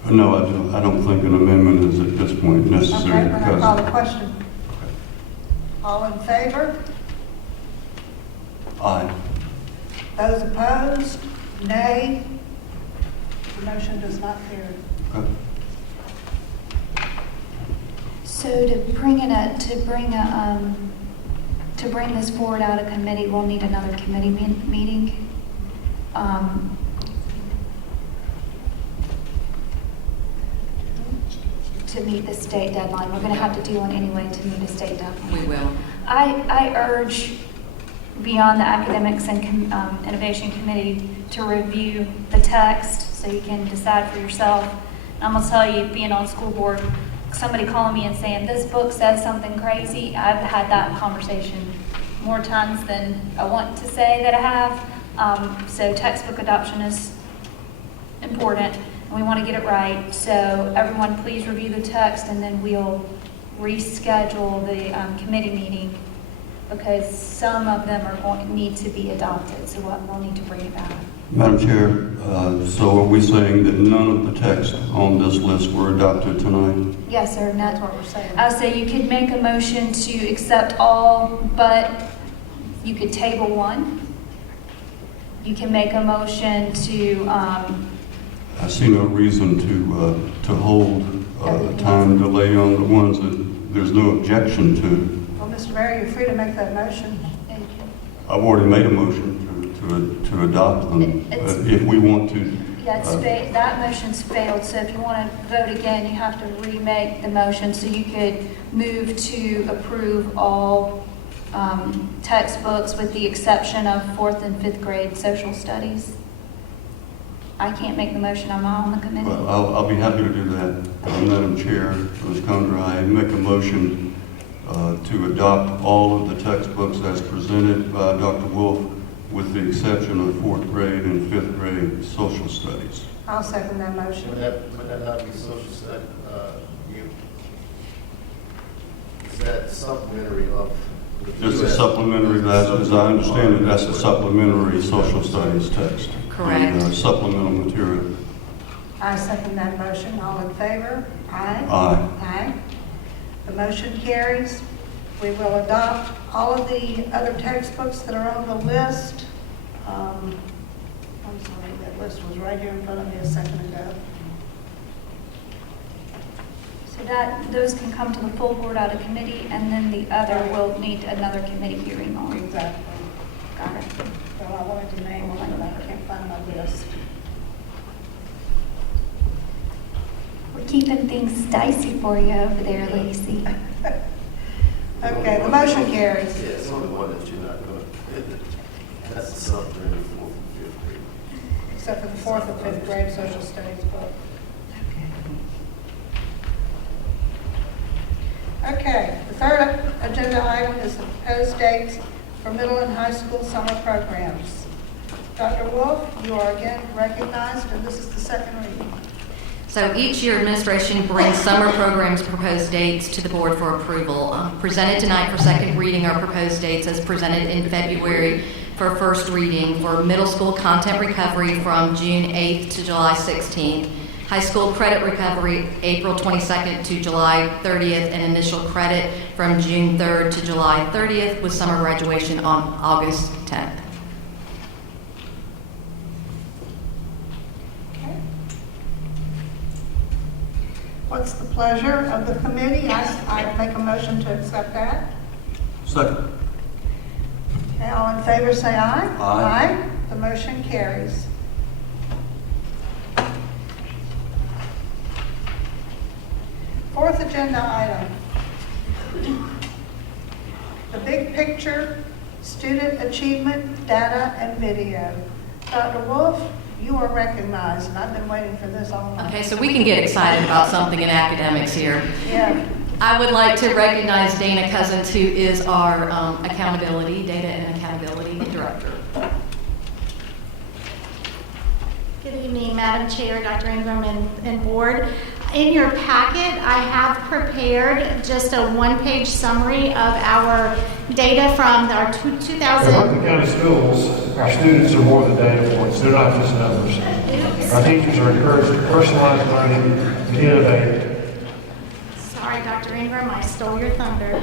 No, I don't think an amendment is at this point necessary. Okay, when I call the question. All in favor? Aye. Those opposed? Nay? The motion does not carry. Okay. So to bring this forward out of committee, we'll need another committee meeting. To meet the state deadline. We're going to have to do one anyway to meet a state deadline. We will. I urge, beyond the Academics and Innovation Committee, to review the text so you can decide for yourself. And I'm going to tell you, being on school board, somebody calling me and saying, this book says something crazy, I've had that conversation more times than I want to say that I have. So textbook adoption is important. We want to get it right, so everyone please review the text, and then we'll reschedule the committee meeting, because some of them are need to be adopted, so we'll need to bring it back. Madam Chair, so are we saying that none of the text on this list were adopted tonight? Yes, sir, and That's what we're saying. I'll say you could make a motion to accept all, but you could table one. You can make a motion to I see no reason to hold a time delay on the ones that there's no objection to. Well, Mr. Mayor, you're free to make that motion. Thank you. I've already made a motion to adopt them. It's- If we want to, Yeah, that motion's failed, so if you want to vote again, you have to remake the motion, so you could move to approve all textbooks with the exception of 4th and 5th grade social studies. I can't make the motion, I'm not on the committee. well, I'll be happy to do that. Madam Chair, Ms. Conger, I make a motion to adopt all of the textbooks as presented by Dr. Wolf, with the exception of 4th grade and 5th grade social studies. I'll second that Would motion. that not be social study? Is that supplementary of? Just a supplementary, as I understand it, that's a supplementary social studies text. Correct. Supplemental material. I second that motion. All in favor? Aye. Aye. Aye. The motion carries. We will adopt all of the other textbooks that are on the list. I'm sorry, that list was right here in front of me a second ago. So those can come to the full board out of committee, and then the other will need another committee hearing on. Exactly. Got it. Well, I wanted to name one, but I can't find my list. We're keeping things dicey for you over there, Lacey. Okay, the motion carries. Yeah, it's only one that you're not going to, that's the supplementary 4th and 5th grade. Except for the 4th and 5th grade social studies book. Okay, the third agenda item is the proposed dates for middle and high school summer programs. Dr. Wolf, you are again recognized, and this is the second reading. So each year, administration brings summer programs proposed dates to the board for approval. Presented tonight for second reading are proposed dates as presented in February for first reading for middle school content recovery from June 8th to July 16th, high school credit recovery April 22nd to July 30th, and initial credit from June 3rd to July 30th with summer graduation on August 10th. Okay. What's the pleasure of the committee? I make a motion to accept that. Second. Okay, all in favor, say aye. Aye. The motion carries. Fourth agenda item. The big picture, student achievement, data, and video. Dr. Wolf, you are recognized, and I've been waiting for this all night. Okay, so we can get excited about something in academics here. Yeah. I would like to recognize Dana Cousins, who is our accountability, data and accountability director. Good evening, Madam Chair, Dr. Ingram, and board. In your packet, I have prepared just a one-page summary of our data from our 2000. At Berkeley County Schools, our students are more than data points. They're not just numbers. Our teachers are encouraged to personalize learning, to innovate. Sorry, Dr. Ingram, I stole your thunder.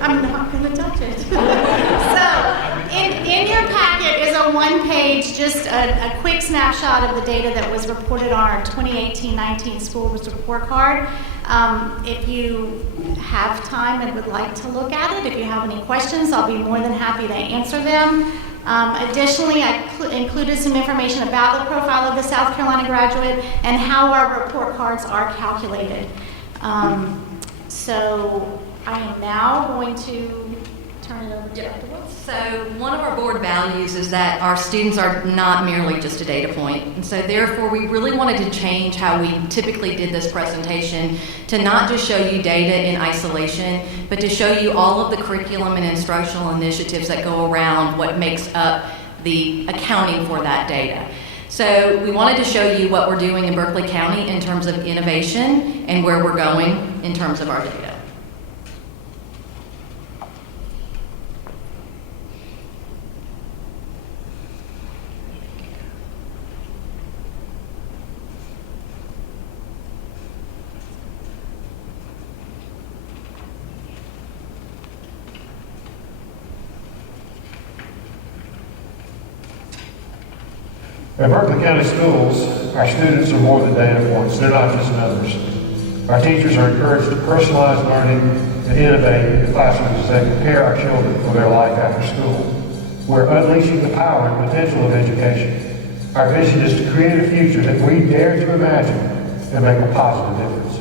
I'm not going to touch it. So, in your packet is a one-page, just a quick snapshot of the data that was reported on our 2018-19 school report card. If you have time and would like to look at it, if you have any questions, I'll be more than happy to answer them. Additionally, I included some information about the profile of the South Carolina graduate and how our report cards are calculated. So I am now going to turn it over to Dr. Wilson. So one of our board values is that our students are not merely just a data point. And so therefore, we really wanted to change how we typically did this presentation to not just show you data in isolation, but to show you all of the curriculum and instructional initiatives that go around what makes up the accounting for that data. So we wanted to show you what we're doing in Berkeley County in terms of innovation and where we're going in terms of our data. At Berkeley County Schools, our students are more than data points. They're not just numbers. Our teachers are encouraged to personalize learning and innovate in the classrooms as they prepare our children for their life after school. We're unleashing the power and potential of education. Our vision is to create a future that we dare to imagine and make a positive difference.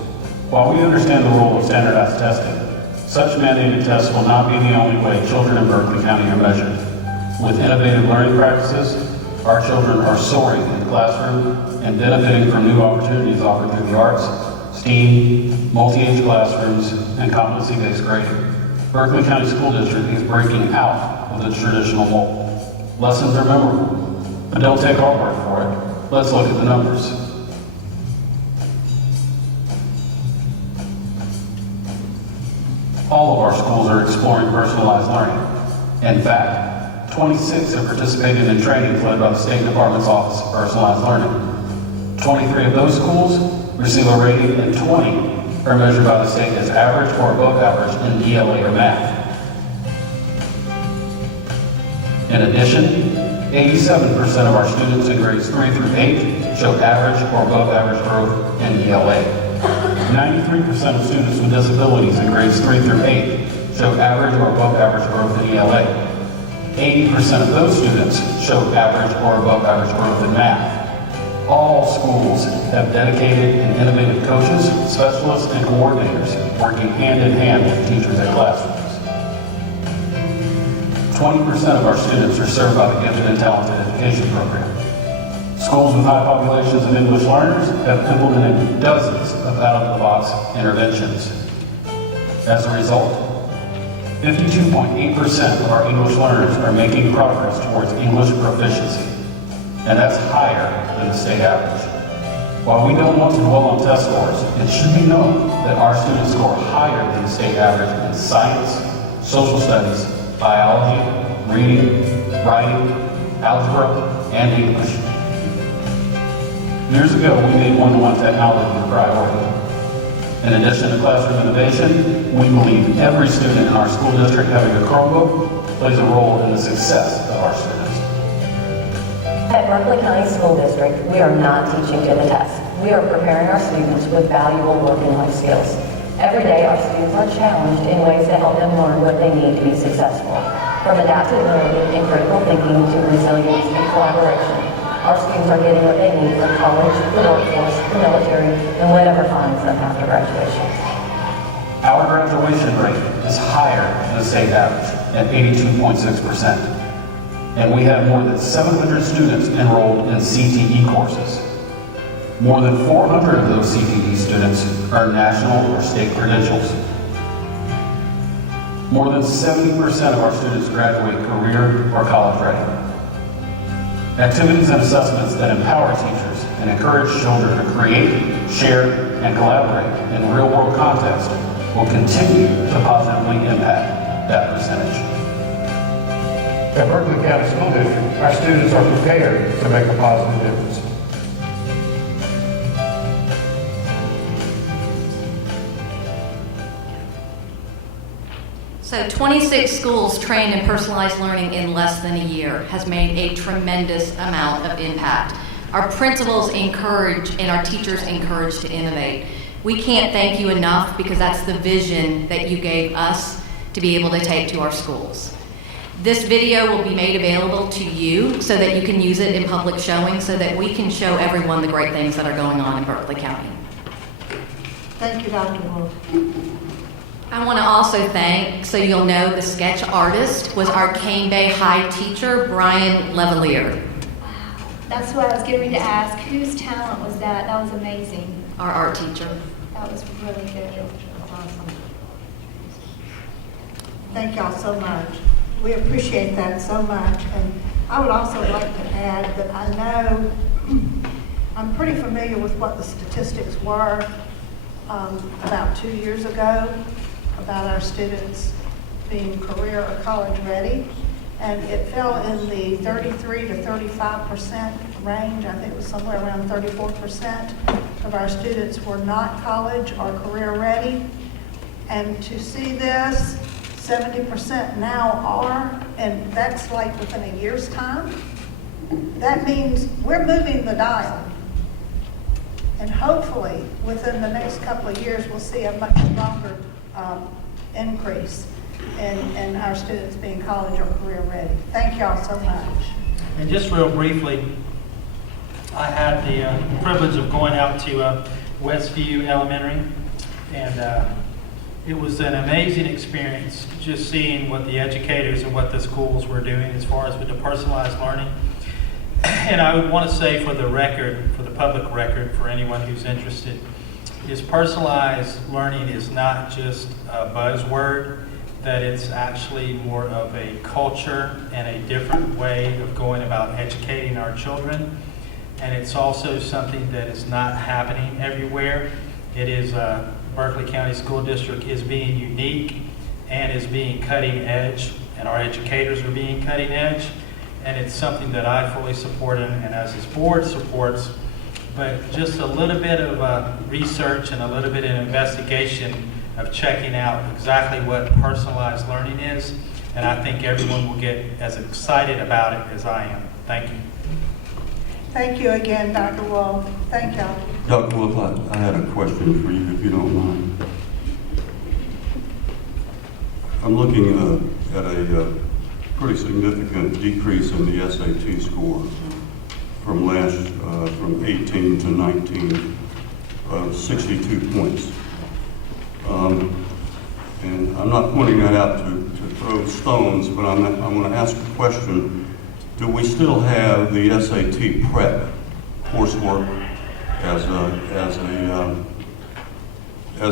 While we understand the role of standardized testing, such mandated tests will not be the only way children in Berkeley County are measured. With innovative learning practices, our children are soaring in the classroom and benefiting from new opportunities offered through the arts, STEAM, multi-age classrooms, and competency-based grading. Berkeley County School District is breaking out of the traditional mold. Lessons are memorable, but don't take our word for it. Let's look at the numbers. All of our schools are exploring personalized learning. In fact, 26 have participated in trainings led by the State Department's Office of Personalized Learning. 23 of those schools receive a rating, and 20 are measured by the state as average or above average in ELA or math. In addition, 87% of our students in grades 3 through 8 show average or above average growth in ELA. 93% of students with disabilities in grades 3 through 8 show average or above average growth in ELA. 80% of those students show average or above average growth in math. All schools have dedicated and innovative coaches, specialists, and coordinators working hand in hand with teachers in classrooms. 20% of our students are served by the Gifted and Talented Education Program. Schools with high populations of English learners have implemented dozens of out-of-the-box interventions. As a result, 52.8% of our English learners are making progress towards English proficiency, and that's higher than the state average. While we don't want to dwell on test scores, it should be known that our students score higher than the state average in science, social studies, biology, reading, writing, algebra, and English. Years ago, we made one-to-one technology a priority. In addition to classroom innovation, we believe every student in our school district having a Chromebook plays a role in the success of our students. At Berkeley County School District, we are not teaching to the test. We are preparing our students with valuable work and life skills. Every day, our students are challenged in ways to help them learn what they need to be successful. From adaptability and critical thinking to resilience and collaboration, our students are getting what they need for college, the workforce, the military, and whatever finds them after graduation. Our graduation rate is higher than the state average at 82.6%. And we have more than 700 students enrolled in CTE courses. More than 400 of those CTE students earn national or state credentials. More than 70% of our students graduate career or college ready. Activities and assessments that empower teachers and encourage children to create, share, and collaborate in real-world context will continue to positively impact that percentage. At Berkeley County School District, our students are prepared to make a positive difference. So 26 schools trained in personalized learning in less than a year has made a tremendous amount of impact. Our principals encourage and our teachers encourage to innovate. We can't thank you enough because that's the vision that you gave us to be able to take to our schools. This video will be made available to you so that you can use it in public showing so that we can show everyone the great things that are going on in Berkeley County. Thank you, Dr. Wolf. I want to also thank, so you'll know, the sketch artist was our Cane Bay High teacher, Brian Levalier. That's what I was getting ready to ask. Whose talent was that? That was amazing. Our art teacher. That was really good. Awesome. Thank y'all so much. We appreciate that so much. And I would also like to add that I know I'm pretty familiar with what the statistics were about 2 years ago about our students being career or college ready. And it fell in the 33 to 35% range. I think it was somewhere around 34% of our students were not college or career ready. And to see this, 70% now are, and that's like within a year's time. That means we're moving the dial. And hopefully, within the next couple of years, we'll see a much stronger increase in our students being college or career ready. Thank y'all so much. And just real briefly, I had the privilege of going out to Westview Elementary, and it was an amazing experience just seeing what the educators and what the schools were doing as far as with the personalized learning. And I would want to say for the record, for the public record, for anyone who's interested, is personalized learning is not just a buzzword, that it's actually more of a culture and a different way of going about educating our children. And it's also something that is not happening everywhere. It is, Berkeley County School District is being unique and is being cutting edge, and our educators are being cutting edge. And it's something that I fully support and as this board supports. But just a little bit of research and a little bit of investigation of checking out exactly what personalized learning is. And I think everyone will get as excited about it as I am. Thank you. Thank you again, Dr. Wolf. Thank y'all. Dr. Wolf, I had a question for you, if you don't mind. I'm looking at a pretty significant decrease in the SAT score from 18 to 19, 62 points. And I'm not pointing that out to throw stones, but I'm going to ask a question. Do we still have the SAT prep coursework as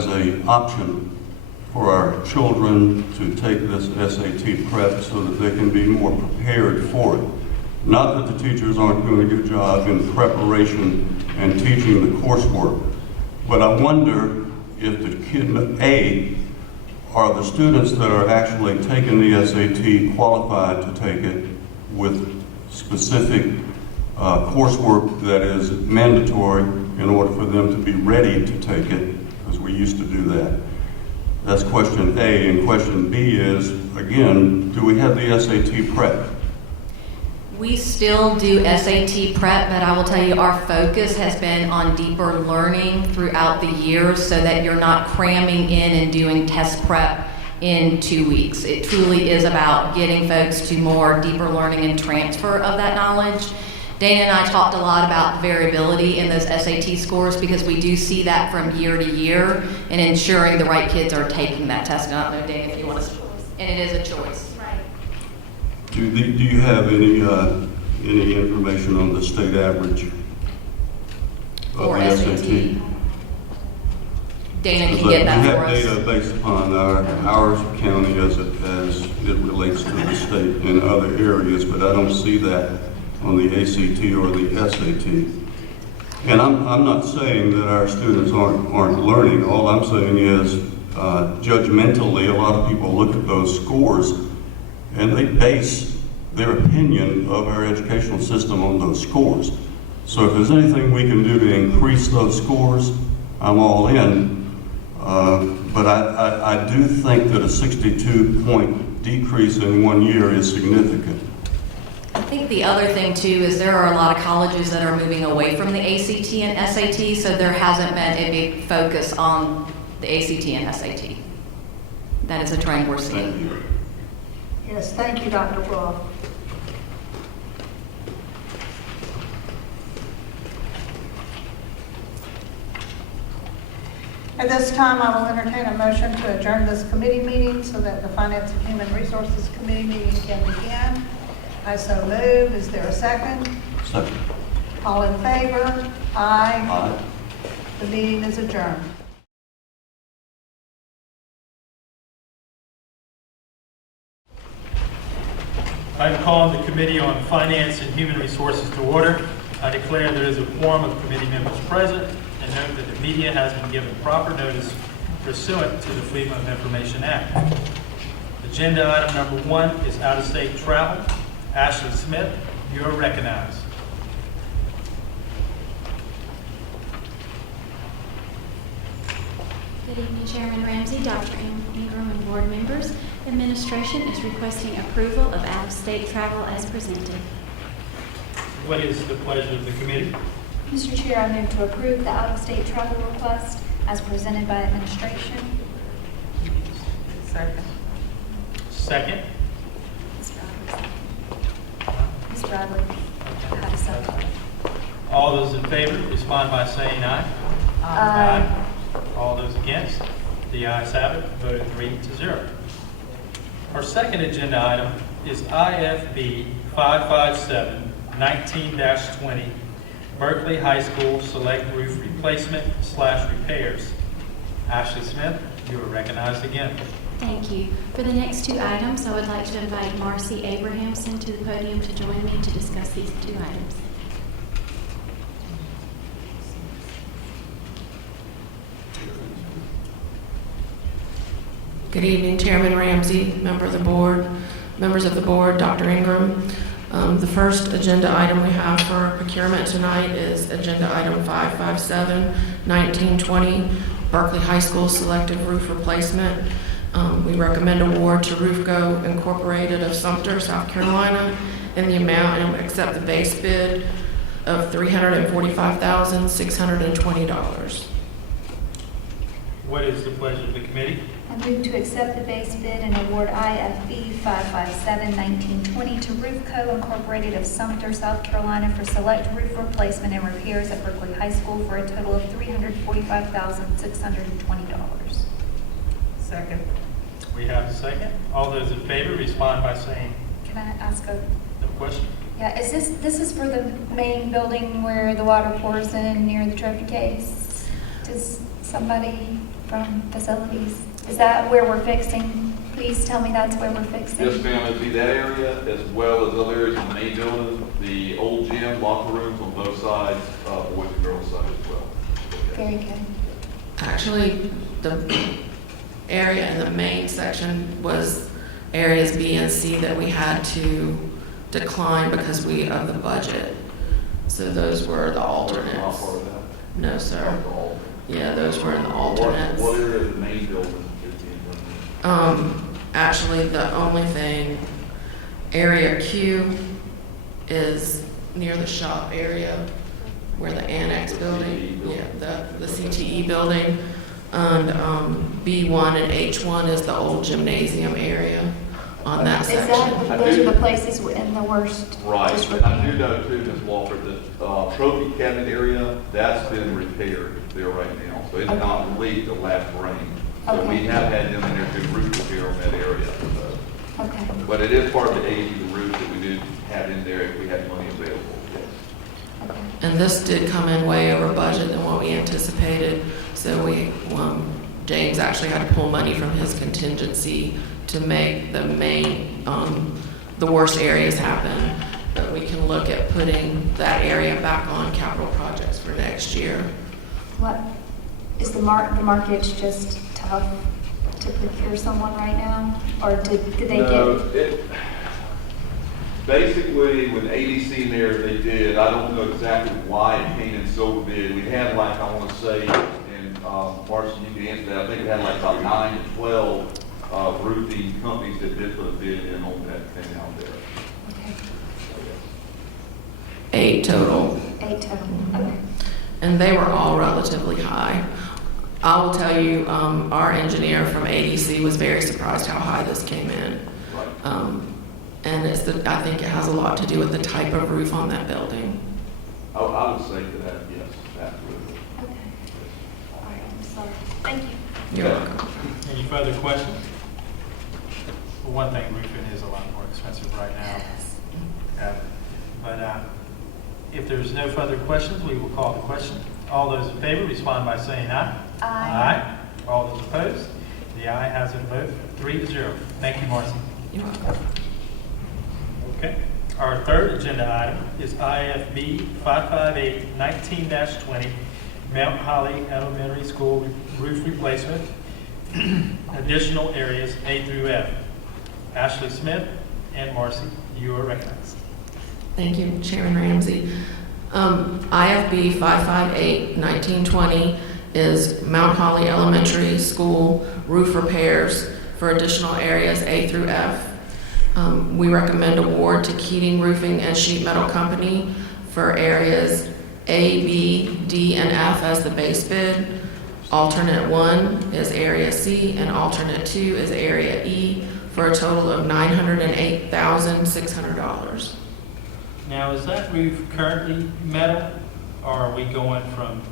a option for our children to take this SAT prep so that they can be more prepared for it? Not that the teachers aren't doing a good job in preparation and teaching the coursework, but I wonder if the kid are the students that are actually taking the SAT qualified to take it with specific coursework that is mandatory in order for them to be ready to take it, because we used to do that. That's question A. And question B is, again, do we have the SAT prep? We still do SAT prep, but I will tell you our focus has been on deeper learning throughout the years so that you're not cramming in and doing test prep in 2 weeks. It truly is about getting folks to more deeper learning and transfer of that knowledge. Dana and I talked a lot about variability in those SAT scores because we do see that from year to year and ensuring the right kids are taking that test. And I don't know, Dana, if you want to, and it is a choice. Right. Do you have any information on the state average of Or the SAT? Dana can Because get that we for have us. data based upon our county as it relates to the state in other areas, but I don't see that on the ACT or the SAT. And I'm not saying that our students aren't learning. All I'm saying is judgmentally, a lot of people look at those scores and they base their opinion of our educational system on those scores. So if there's anything we can do to increase those scores, I'm all in. But I do think that a 62-point decrease in 1 year is significant. I think the other thing too is there are a lot of colleges that are moving away from the ACT and SAT, so there hasn't been a big focus on the ACT and SAT. That is a trend we're seeing. Yes, thank you, Dr. Wolf. At this time, I will entertain a motion to adjourn this committee meeting so that the Finance and Human Resources Committee meeting can begin. I so move. Is there a second? Second. All in favor? Aye. Aye. The meeting is adjourned. I'm calling the Committee on Finance and Human Resources to order. I declare there is a quorum of committee members present and note that the media has been given proper notice pursuant to the Freedom of Information Act. Agenda item number 1 is out-of-state travel. Ashley Smith, you are recognized. Good evening, Chairman Ramsey, Dr. Ingram, and board members. Administration is requesting approval of out-of-state travel as presented. What is the pleasure of the committee? Mr. Chair, I move to approve the out-of-state travel request as presented by administration. Second. Second. Ms. Bradley? How to second? All those in favor, respond by saying aye. Aye. All those against? The ayes have it, voted 3-0. Our second agenda item is IFB 557-19-20, Berkeley High School Select Roof Replacement/Repairs. Ashley Smith, you are recognized again. Thank you. For the next two items, I would like to invite Marcy Abrahamson to the podium to join me to discuss these two items. Good evening, Chairman Ramsey, members of the board, Dr. Ingram. The first agenda item we have for procurement tonight is agenda item 557-1920, Berkeley High School Selective Roof Replacement. We recommend award to Roofco Incorporated of Sumter, South Carolina, in the amount and accept the base bid of $345,620. What is the pleasure of the committee? I move to accept the base bid and award IFB 557-1920 to Roofco Incorporated of Sumter, South Carolina for select roof replacement and repairs at Berkeley High School for a total of $345,620. Second. We have a second. All those in favor, respond by saying Can I ask a the question. Yeah, is this is for the main building where the water pours in near the trophy case? Does somebody from facilities, is that where we're fixing? Please tell me that's where we're fixing. Yes, ma'am, it'd be that area as well as other areas in the main building, the old gym, locker rooms on both sides, boys and girls side as well. Very good. Actually, the area in the main section was areas B and C that we had to decline because of the budget. So those were the alternates. No, sir. Yeah, those were in the alternates. What area of the main building is being Actually, the only thing, area Q is near the shop area where the annex building, the CTE building. And B1 and H1 is the old gymnasium area on that section. Those are the places in the worst. right. And I do know too, Ms. Walker, that trophy cabinet area, that's been repaired there right now. So it's not leaked the last rain. So we have had them in there to roof repair on that area. So. Okay. But it is part of the age of the roof that we do have in there if we had money available. Yes. And this did come in way over budget than what we anticipated. So James actually had to pull money from his contingency to make the main, the worst areas happen. But we can look at putting that area back on capital projects for next year. What is the market's just tough to procure someone right now, or did they get? Basically, with ADC in there, they did. I don't know exactly why it came in so big. We had like, I want to say, and Marcy, you can answer that. I think we had like about 9 to 12 roofing companies that did put a bid in on that thing out there. Okay. 8 total. 8 total. Okay. And they were all relatively high. I will tell you, our engineer from ADC was very surprised how high this came in. And I think it has a lot to do with the type of roof on that building. I would say to that, yes, absolutely. Okay. All right, I'm sorry. Thank you. You're welcome. Any further questions? Well, one thing, roofing is a lot more expensive right now. But if there's no further questions, we will call the question. All those in favor, respond by saying aye. Aye. All those opposed? The aye has a vote of 3-0. Thank you, Marcy. You're welcome. Okay. Our third agenda item is IFB 558-19-20, Mount Holly Elementary School roof replacement, additional areas A through F. Ashley Smith and Marcy, you are recognized. Thank you, Chairman Ramsey. IFB 558-1920 is Mount Holly Elementary School roof repairs for additional areas A through F. We recommend award to Keating Roofing and Sheet Metal Company for areas A, B, D, and F as the base bid. Alternate 1 is area C, and alternate 2 is area E, for a total of $908,600. Now, is that roof currently metal, or are we going from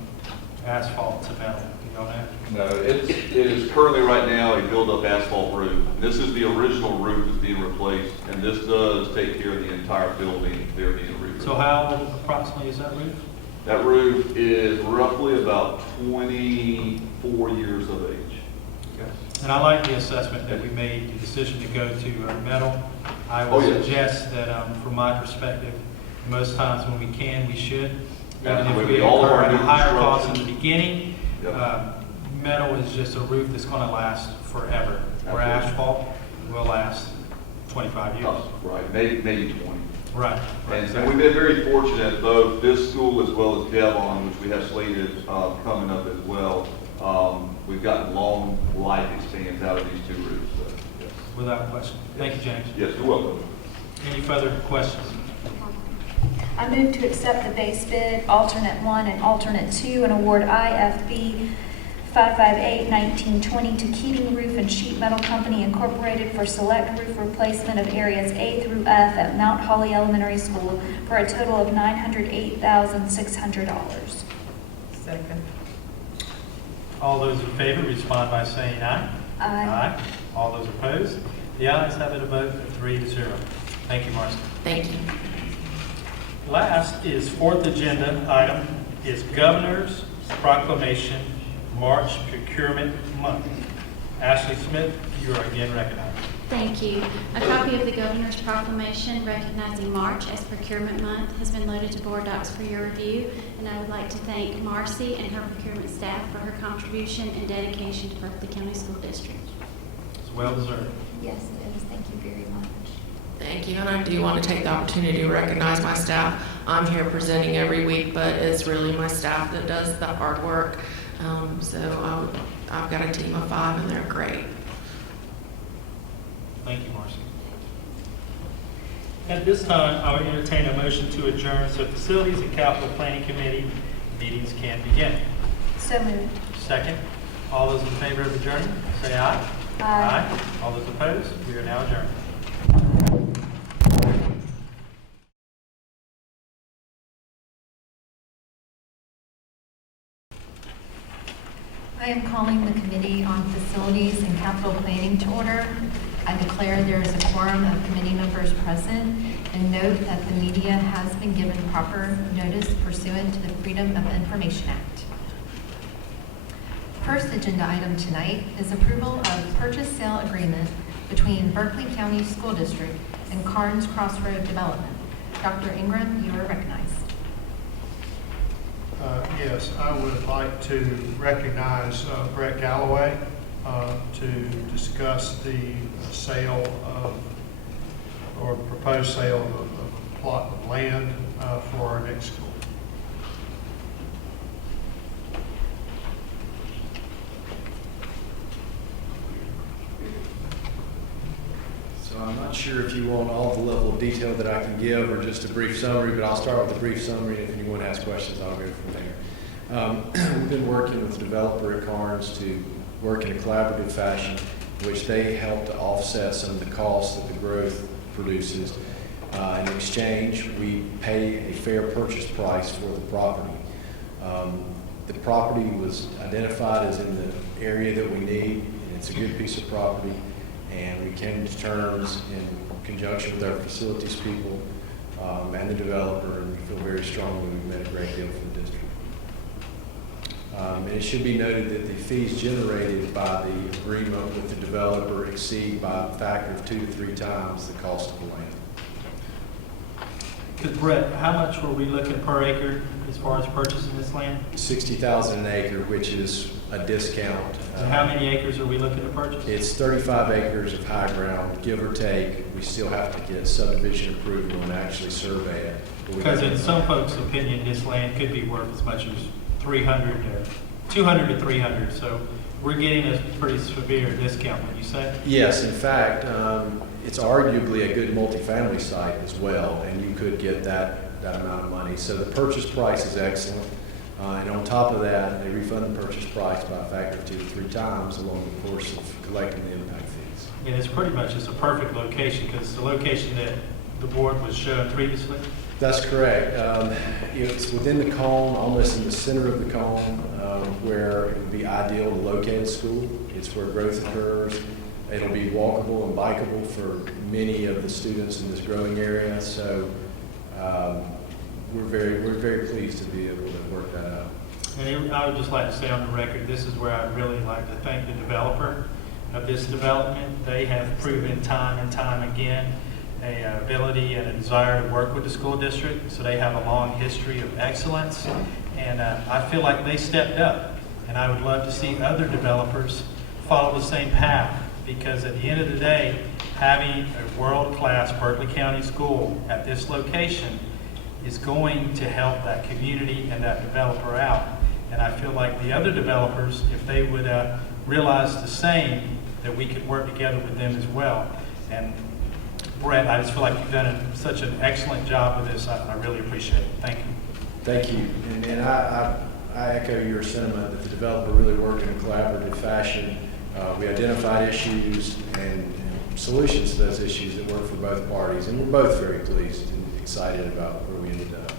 asphalt to metal? You know that? No, it is currently right now a build-up asphalt roof. This is the original roof that's being replaced, and this does take care of the entire building there being re-roofed. So how approximately is that roof? That roof is roughly about 24 years of age. And I like the assessment that we made, the decision to go to metal. I would suggest that, from my perspective, most times when we can, we should. Even if we incur a higher cost in the beginning, metal is just a roof that's going to last forever. Where asphalt will last 25 years. Right, maybe 20. Right. And we've been very fortunate, both this school as well as Devon, which we have slated coming up as well. We've gotten long life expands out of these two roofs. So, yes. Without question. Thank you, James. Yes, you're welcome. Any further questions? I move to accept the base bid, alternate 1 and alternate 2, and award IFB 558-1920 to Keating Roof and Sheet Metal Company Incorporated for select roof replacement of areas A through F at Mount Holly Elementary School for a total of $908,600. Second. All those in favor respond by saying aye. Aye. All those opposed? The ayes have it, a vote of 3-0. Thank you, Marcy. Thank you. Last is fourth agenda item is Governor's Proclamation March Procurement Month. Ashley Smith, you are again recognized. Thank you. A copy of the Governor's Proclamation recognizing March as Procurement Month has been loaded to board docs for your review, and I would like to thank Marcy and her procurement staff for her contribution and dedication to Berkeley County School District. It's well deserved. Yes, it is. Thank you very much. Thank you, and I do want to take the opportunity to recognize my staff. I'm here presenting every week, but it's really my staff that does the hard work. So I've got a team of 5, and they're great. Thank you, Marcy. At this time, I will entertain a motion to adjourn so Facilities and Capital Planning Committee meetings can begin. So moved. Second. All those in favor of adjournment, say aye. Aye. All those opposed? We are now adjourned. I am calling the Committee on Facilities and Capital Planning to order. I declare there is a quorum of committee members present, and note that the media has been given proper notice pursuant to the Freedom of Information Act. First agenda item tonight is approval of purchase-sale agreement between Berkeley County School District and Carnes Crossroad Development. Dr. Ingram, you are recognized. Yes, I would like to recognize Brett Galloway to discuss the sale of, or proposed sale of a plot of land for our next school. So I'm not sure if you want all the level of detail that I can give or just a brief summary, but I'll start with a brief summary. If anyone has questions, I'll go from there. We've been working with the developer at Carnes to work in a collaborative fashion, in which they help to offset some of the costs that the growth produces. In exchange, we pay a fair purchase price for the property. The property was identified as in the area that we need, and it's a good piece of property. And we came to terms in conjunction with our facilities people and the developer, and we feel very strongly we've made a great deal for the district. And it should be noted that the fees generated by the agreement with the developer exceed by a factor of 2 to 3 times the cost of the land. Because Brett, how much were we looking per acre as far as purchasing this land? $60,000 an acre, which is a discount. And how many acres are we looking to purchase? It's 35 acres of high ground, give or take. We still have to get subdivision approval and actually survey it. Because in some folks' opinion, this land could be worth as much as 200 to 300. So we're getting a pretty severe discount, would you say? Yes, in fact, it's arguably a good multifamily site as well, and you could get that that amount of money. So the purchase price is excellent. And on top of that, they refund the purchase price by a factor of 2 to 3 times along the course of collecting the impact fees. And it's pretty much just a perfect location because it's the location that the board was shown previously. That's correct. It's within the cone, almost in the center of the cone, where it would be ideal to locate a school. It's where growth occurs. It'll be walkable and bikeable for many of the students in this growing area. So we're very pleased to be able to work that out. And I would just like to say on the record, this is where I'd really like to thank the developer of this development. They have proven time and time again a ability and a desire to work with the school district, so they have a long history of excellence, and I feel like they stepped up, and I would love to see other developers follow the same path, because at the end of the day, having a world-class Berkeley County school at this location is going to help that community and that developer out, and I feel like the other developers, if they would realize the same, that we could work together with them as well. And Brett, I just feel like you've done such an excellent job with this. I really appreciate it. Thank you. Thank you. And I echo your sentiment that the developer really worked in a collaborative fashion. We identified issues and solutions to those issues that work for both parties. And we're both very pleased and excited about where we ended up.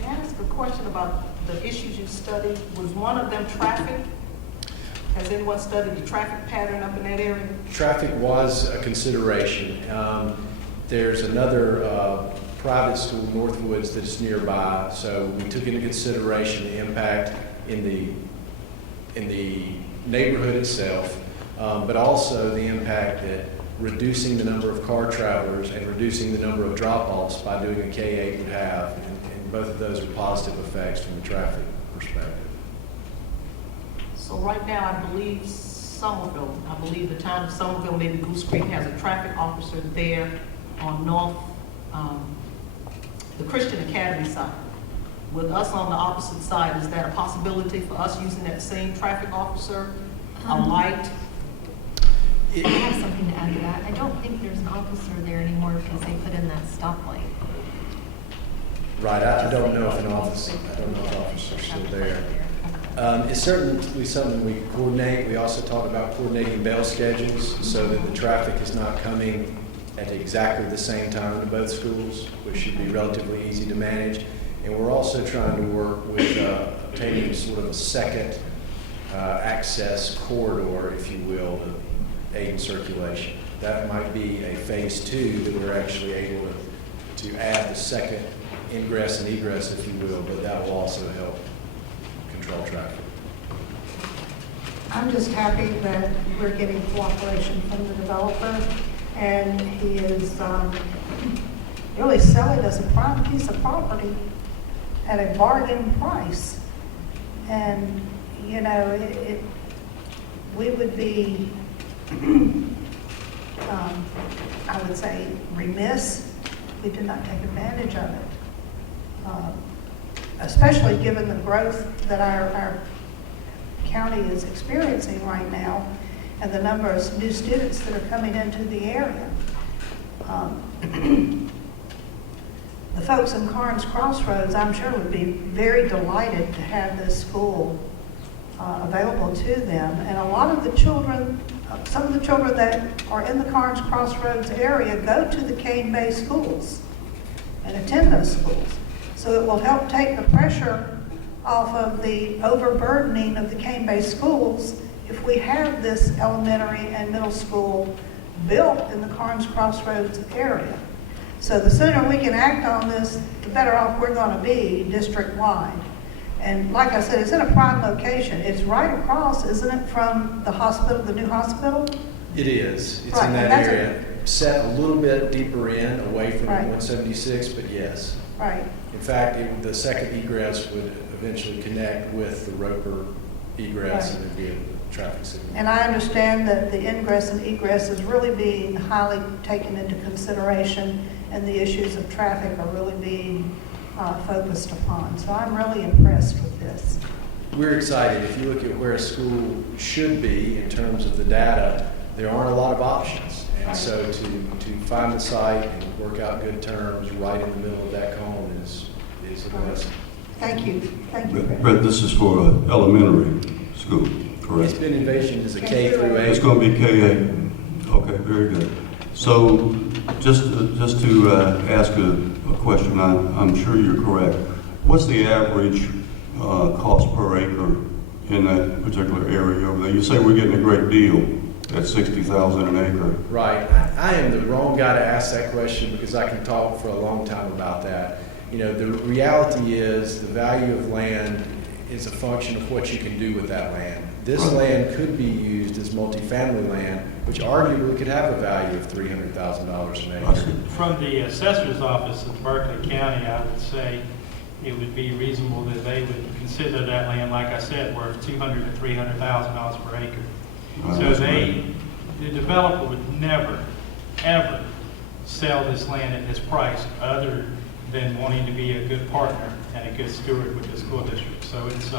May I ask a question about the issues you studied? Was one of them traffic? Has anyone studied the traffic pattern up in that area? Traffic was a consideration. There's another private school, Northwoods, that's nearby, so we took into consideration the impact in the neighborhood itself, but also the impact that reducing the number of car travelers and reducing the number of drop-offs by doing a K-8 would have, and both of those are positive effects from the traffic perspective. So right now, I believe the town of Somerville, maybe Goose Creek, has a traffic officer there on North, the Christian Academy side. With us on the opposite side, is that a possibility for us using that same traffic officer, a light? I have something to add to that. I don't think there's an officer there anymore because they put in that stoplight. Right, I don't know if an officer's still there. It's certainly something we can coordinate. We also talk about coordinating bell schedules so that the traffic is not coming at exactly the same time to both schools, which should be relatively easy to manage. And we're also trying to work with obtaining sort of a second access corridor, if you will, to aid in circulation. That might be a phase 2 that we're actually able to add the second ingress and egress, if you will, but that will also help control traffic. I'm just happy that we're getting cooperation from the developer, and he is really selling us a prime piece of property at a bargain price. And, you know, we would be, I would say, remiss if we did not take advantage of it. Especially given the growth that our county is experiencing right now and the number of new students that are coming into the area. The folks in Carnes Crossroads, I'm sure, would be very delighted to have this school available to them. And a lot of the children, some of the children that are in the Carnes Crossroads area go to the Cane Bay schools and attend those schools. So it will help take the pressure off of the overburdening of the Cane Bay schools if we have this elementary and middle school built in the Carnes Crossroads area. So the sooner we can act on this, the better off we're going to be district-wide. And like I said, it's in a prime location. It's right across, isn't it, from the hospital, the new hospital? It is. It's right. In that area. Set a little bit deeper in, away from right. 176, but yes. Right. In fact, the second egress would eventually connect with the Roper egress, right. and there'd be a traffic signal. And I understand that the ingress and egress is really being highly taken into consideration, and the issues of traffic are really being focused upon. So I'm really impressed with this. We're excited. If you look at where a school should be in terms of the data, there aren't a lot of options. And so to find the site and work out good terms right in the middle of that cone is So that's Thank you. Thank you. Brett, this is for elementary school, correct? East Bend Innovation is a K through 8. It's going to be K-8. Okay, very good. So just to ask a question, I'm sure you're correct. What's the average cost per acre in that particular area over there? You say we're getting a great deal at $60,000 an acre. Right. I am the wrong guy to ask that question because I can talk for a long time about that. You know, the reality is the value of land is a function of what you can do with that land. This land could be used as multifamily land, which arguably could have a value of $300,000 an acre. From the assessor's office of Berkeley County, I would say it would be reasonable that they would consider that land, like I said, worth $200,000 to $300,000 per acre. So the developer would never, ever sell this land at this price other than wanting to be a good partner and a good steward with the school district. So it's,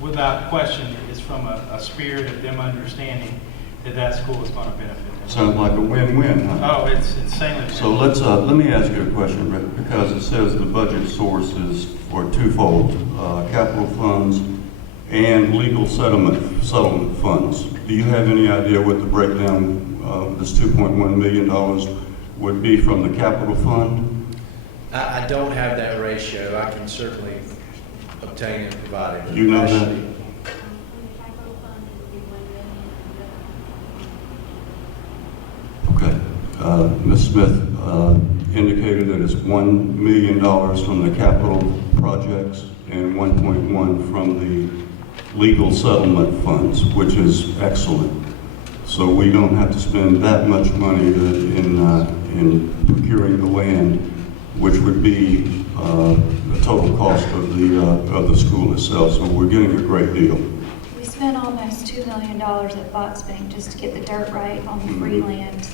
without question, it's from a spirit of them understanding that that school is going to benefit them. Sounds like a win-win, huh? Oh, it's insanely. So let me ask you a question, Rick, because it says the budget source is for twofold, capital funds and legal settlement funds. Do you have any idea what the breakdown of this $2.1 million would be from the capital fund? I don't have that ratio. I can certainly obtain and provide it. You know that? Okay. Ms. Smith indicated that it's $1 million from the capital projects and 1.1 from the legal settlement funds, which is excellent. So we don't have to spend that much money in procuring the land, which would be the total cost of the school itself. So we're getting a great deal. We spent almost $2 million at Fox Bank just to get the dirt right on the free land.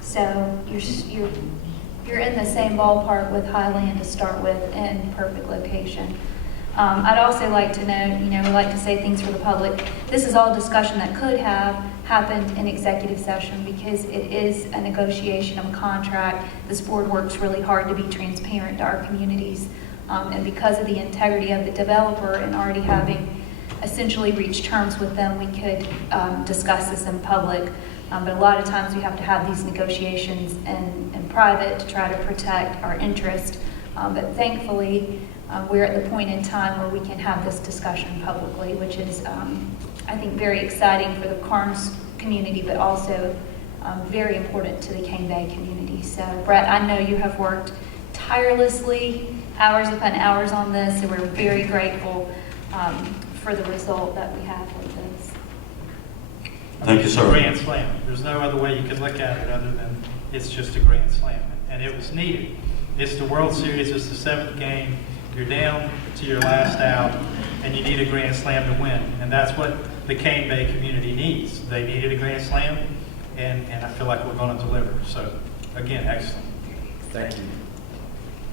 So you're in the same ballpark with Highland to start with and perfect location. I'd also like to know, we like to say things for the public. This is all discussion that could have happened in executive session because it is a negotiation of a contract. This board works really hard to be transparent to our communities. And because of the integrity of the developer and already having essentially reached terms with them, we could discuss this in public. But a lot of times we have to have these negotiations in private to try to protect our interest. But thankfully, we're at the point in time where we can have this discussion publicly, which is, I think, very exciting for the Carnes community, but also very important to the Cane Bay community. So, Brett, I know you have worked tirelessly, hours upon hours on this, and we're very grateful for the result that we have with this. Thank you, It's sir. a grand slam. There's no other way you could look at it other than it's just a grand slam, and it was needed. It's the World Series. It's the 7th game. You're down to your last out, and you need a grand slam to win. And that's what the Cane Bay community needs. They needed a grand slam, and I feel like we're going to deliver. So, again, excellent. Thank you.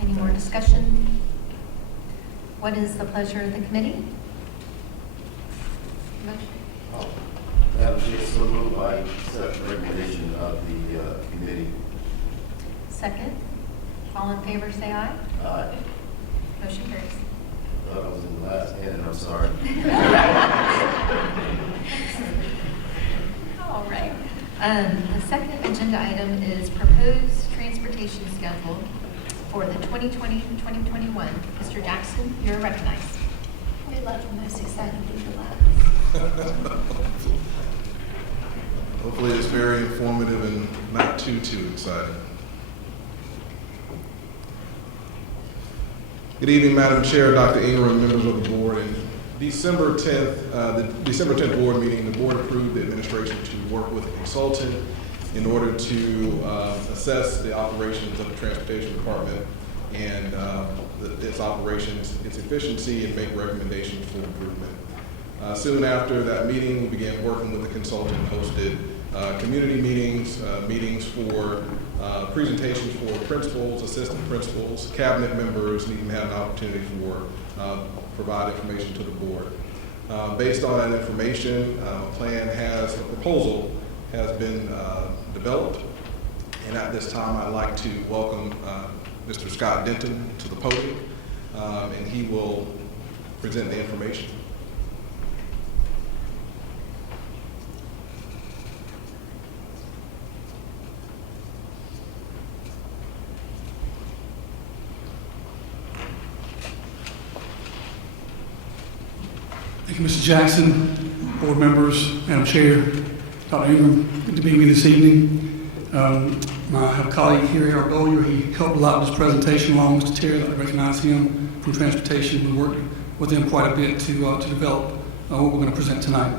Any more discussion? What is the pleasure of the committee? Madam Chair, so moved. I accept the recommendation of the committee. Second. All in favor, say aye. Aye. Motion carries. I was in the last hand, and I'm sorry. All right. The second agenda item is proposed transportation schedule for the 2020-2021. Mr. Jackson, you're recognized. We love the most exciting people last. Hopefully it's very informative and not too exciting. Good evening, Madam Chair, Dr. Ingram, members of the board. And December 10th, the December 10th board meeting, the board approved the administration to work with a consultant in order to assess the operations of the transportation department and its operations, its efficiency, and make recommendations for improvement. Soon after that meeting, we began working with the consultant and hosted community meetings, meetings for presentations for principals, assistant principals, cabinet members, and even had an opportunity for provide information to the board. Based on that information, a proposal has been developed, and at this time I'd like to welcome Mr. Scott Denton to the podium, and he will present the information. Thank you, Mr. Jackson, board members, Madam Chair, Dr. Ingram. Good to be with you this evening. I have a colleague here, Harold Bowyer. He helped a lot with this presentation along with Mr. Terry. I recognize him from transportation. We worked with him quite a bit to develop what we're going to present tonight.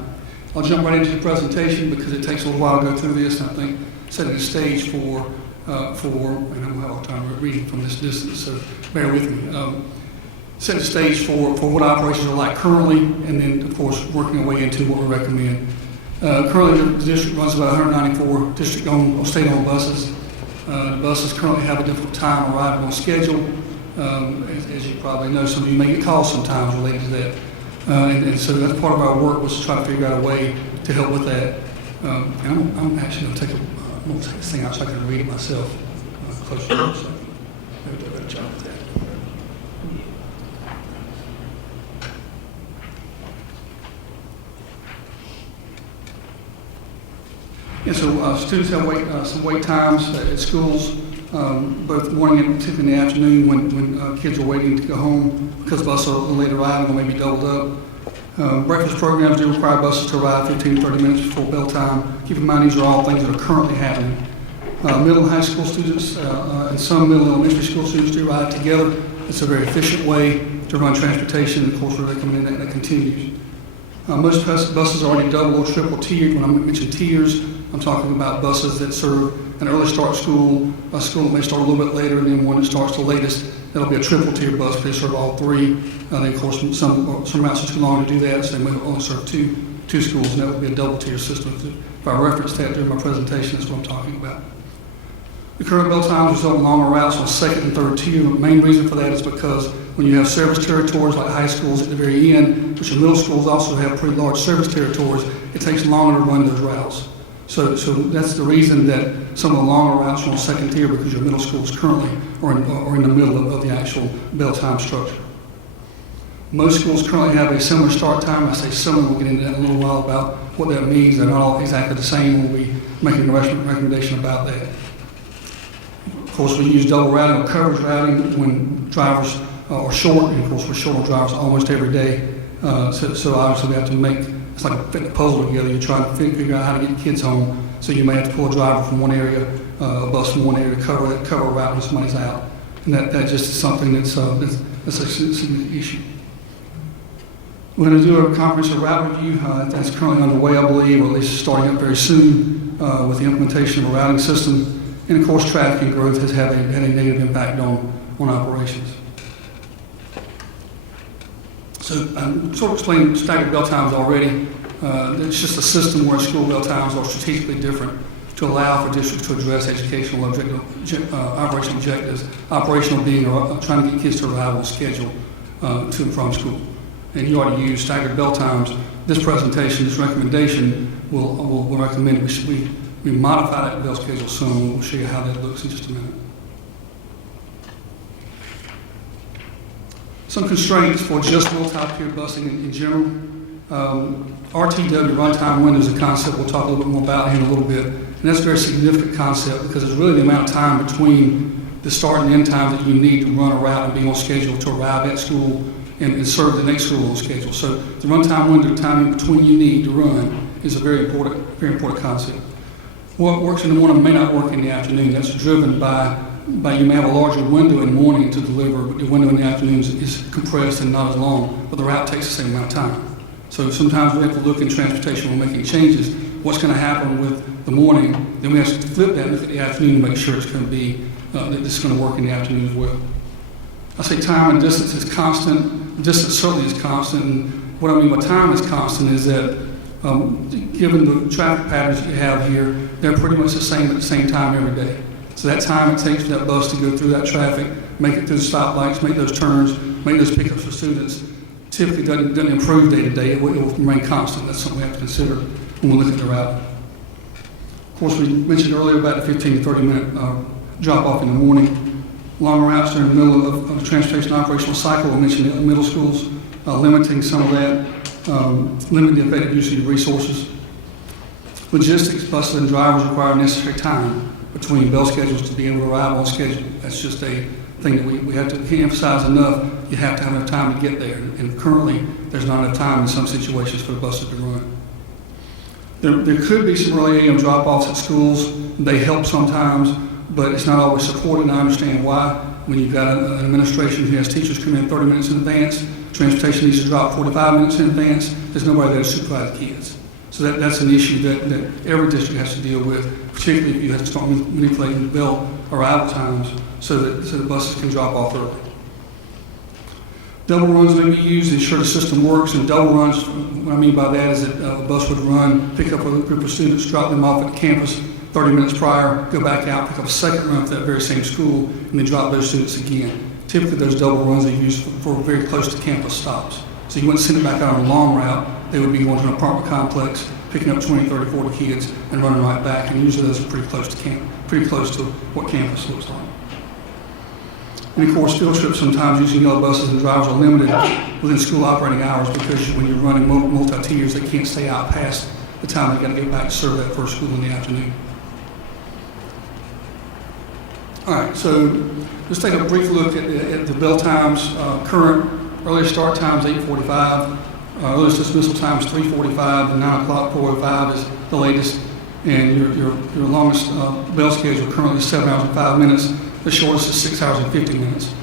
I'll jump right into the presentation because it takes a little while to go through this, and I think setting the stage for and I don't have all the time reading from this distance, so bear with me. Set the stage for what operations are like currently, and then, of course, working our way into what we recommend. Currently, the district runs about 194 district-owned or state-owned buses. The buses currently have a difficult time arriving on schedule. As you probably know, some of you may get calls sometimes related to that. And so that's part of our work, was to try to figure out a way to help with that. And I'm actually going to take this thing out so I can read it myself. Closer to it, so maybe do a better job with that. And so students have some wait times at schools, both morning and particularly in the afternoon when kids are waiting to go home because buses are late arriving or maybe doubled up. Breakfast programs do require buses to arrive 15 to 30 minutes before bell time. Keep in mind these are all things that are currently happening. Middle and high school students and some middle and elementary school students do ride together. It's a very efficient way to run transportation, and of course we're recommending that continues. Most buses are already double or triple tiered. When I mention tiers, I'm talking about buses that serve an early start school, a school that may start a little bit later, and then one that starts the latest. That'll be a triple tier bus. They serve all three. And of course, some routes are too long to do that, so they may only serve two schools, and that would be a double tier system. If I reference that during my presentation, that's what I'm talking about. The current bell times result in longer routes on second and third tier. The main reason for that is because when you have service territories like high schools at the very end, which are middle schools also have pretty large service territories, it takes longer to run those routes. So that's the reason that some of the longer routes are on second tier, because your middle schools currently are in the middle of the actual bell time structure. Most schools currently have a similar start time. I say similar, we'll get into that in a little while about what that means. They're not all exactly the same. We'll be making a recommendation about that. Of course, we use double routing or coverage routing when drivers are short, and of course we're short on drivers almost every day. So obviously we have to make, it's like putting a puzzle together. You're trying to figure out how to get kids home. So you may have to pull a driver from one area, a bus from one area to cover a route when somebody's out. And that just is something that's a significant issue. We're going to do a comprehensive route review. That's currently underway, I believe, or at least starting up very soon with the implementation of a routing system. And of course, traffic and growth has had a negative impact on operations. So I sort of explained staggered bell times already. It's just a system where school bell times are strategically different to allow for districts to address educational operational objectives. Operational being trying to get kids to arrive on schedule to and from school. And you already use staggered bell times. This presentation, this recommendation, will recommend we modify that bell schedule soon. We'll show you how that looks in just a minute. Some constraints for just multi-tier busing in general. RTW, runtime windows, is a concept we'll talk a little bit more about here in a little bit. And that's a very significant concept because it's really the amount of time between the start and end time that you need to run a route and be on schedule to arrive at school and serve the next school on schedule. So the runtime window, the time in between you need to run, is a very important concept. What works in the morning may not work in the afternoon. That's driven by you may have a larger window in the morning to deliver, but the window in the afternoon is compressed and not as long, but the route takes the same amount of time. So sometimes we have to look in transportation when we're making changes, what's going to happen with the morning, then we have to flip that and look at the afternoon to make sure it's going to be, that this is going to work in the afternoon as well. I say time and distance is constant. Distance certainly is constant. And what I mean by time is constant is that given the traffic patterns you have here, they're pretty much the same at the same time every day. So that time it takes for that bus to go through that traffic, make it through the stoplights, make those turns, make those pickups for students, typically doesn't improve day to day. It will remain constant. That's something we have to consider when we look at the route. Of course, we mentioned earlier about the 15 to 30 minute drop off in the morning. Long routes during the middle of the transportation operational cycle, I mentioned the middle schools, limiting some of that, limiting the effective use of your resources. Logistics, buses and drivers require necessary time between bell schedules to be able to arrive on schedule. That's just a thing that we have to emphasize enough. You have to have enough time to get there. And currently, there's not enough time in some situations for the buses to run. There could be some early AM drop-offs at schools. They help sometimes, but it's not always supported, and I understand why. When you've got an administration who has teachers come in 30 minutes in advance, transportation needs to drop 45 minutes in advance, there's nobody there to supervise the kids. So that's an issue that every district has to deal with, particularly if you have to start manipulating bell arrival times so that buses can drop off early. Double runs may be used to ensure the system works, and double runs, what I mean by that is that a bus would run, pick up a group of students, drop them off at the campus 30 minutes prior, go back out, pick up a second run for that very same school, and then drop those students again. Typically, those double runs are used for very close to campus stops. So you wouldn't send it back out on a long route. They would be going to an apartment complex, picking up 20, 30, 40 kids, and running right back. And usually those are pretty close to what campus looks like. And of course, field trips sometimes using yellow buses and drivers are limited within school operating hours because when you're running multi-tiers, they can't stay out past the time they got to get back to serve that first school in the afternoon. All right, so let's take a brief look at the bell times. Current earliest start time is 8:45. Earliest dismissal time is 3:45, and 9 o'clock 4:05 is the latest. And your longest bell schedule currently is 7 hours and 5 minutes. The shortest is 6 hours and 50 minutes.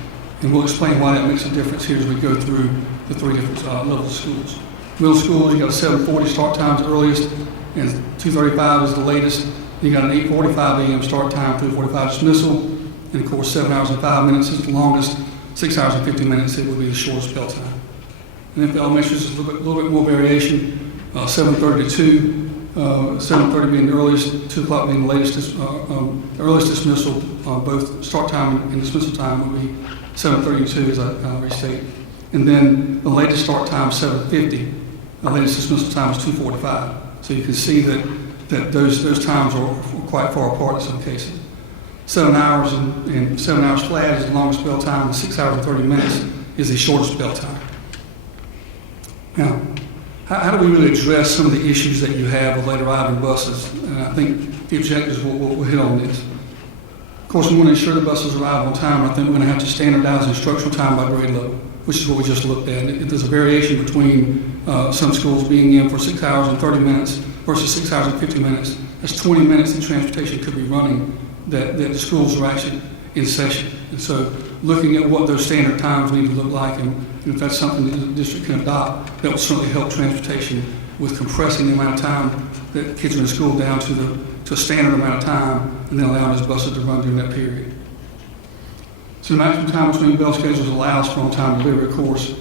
And we'll explain why that makes a difference here as we go through the three different levels of schools. Middle schools, you got a 7:40 start time is the earliest, and 2:35 is the latest. You got an 8:45 a.m. start time, 3:45 dismissal, and of course 7 hours and 5 minutes is the longest. 6 hours and 50 minutes, it would be the shortest bell time. And if the elementary is a little bit more variation, 7:30 to 2, 7:30 being the earliest, 2 o'clock being the latest, earliest dismissal, both start time and dismissal time would be 7:30 to 2, as I restate. And then the latest start time is 7:50. The latest dismissal time is 2:45. So you can see that those times are quite far apart in some cases. 7 hours and 7 hours flat is the longest bell time, and 6 hours and 30 minutes is the shortest bell time. Now, how do we really address some of the issues that you have with late arriving buses? And I think the objectives will hit on this. Of course, we want to ensure the buses arrive on time. I think we're going to have to standardize instructional time by grade level, which is what we just looked at. If there's a variation between some schools being in for 6 hours and 30 minutes versus 6 hours and 50 minutes, that's 20 minutes that transportation could be running that the schools are actually in session. And so looking at what those standard times need to look like, and if that's something that the district can adopt, that will certainly help transportation with compressing the amount of time that kids are in school down to a standard amount of time, and then allowing those buses to run during that period. So the maximum time between bell schedules allows for on-time delivery, of course,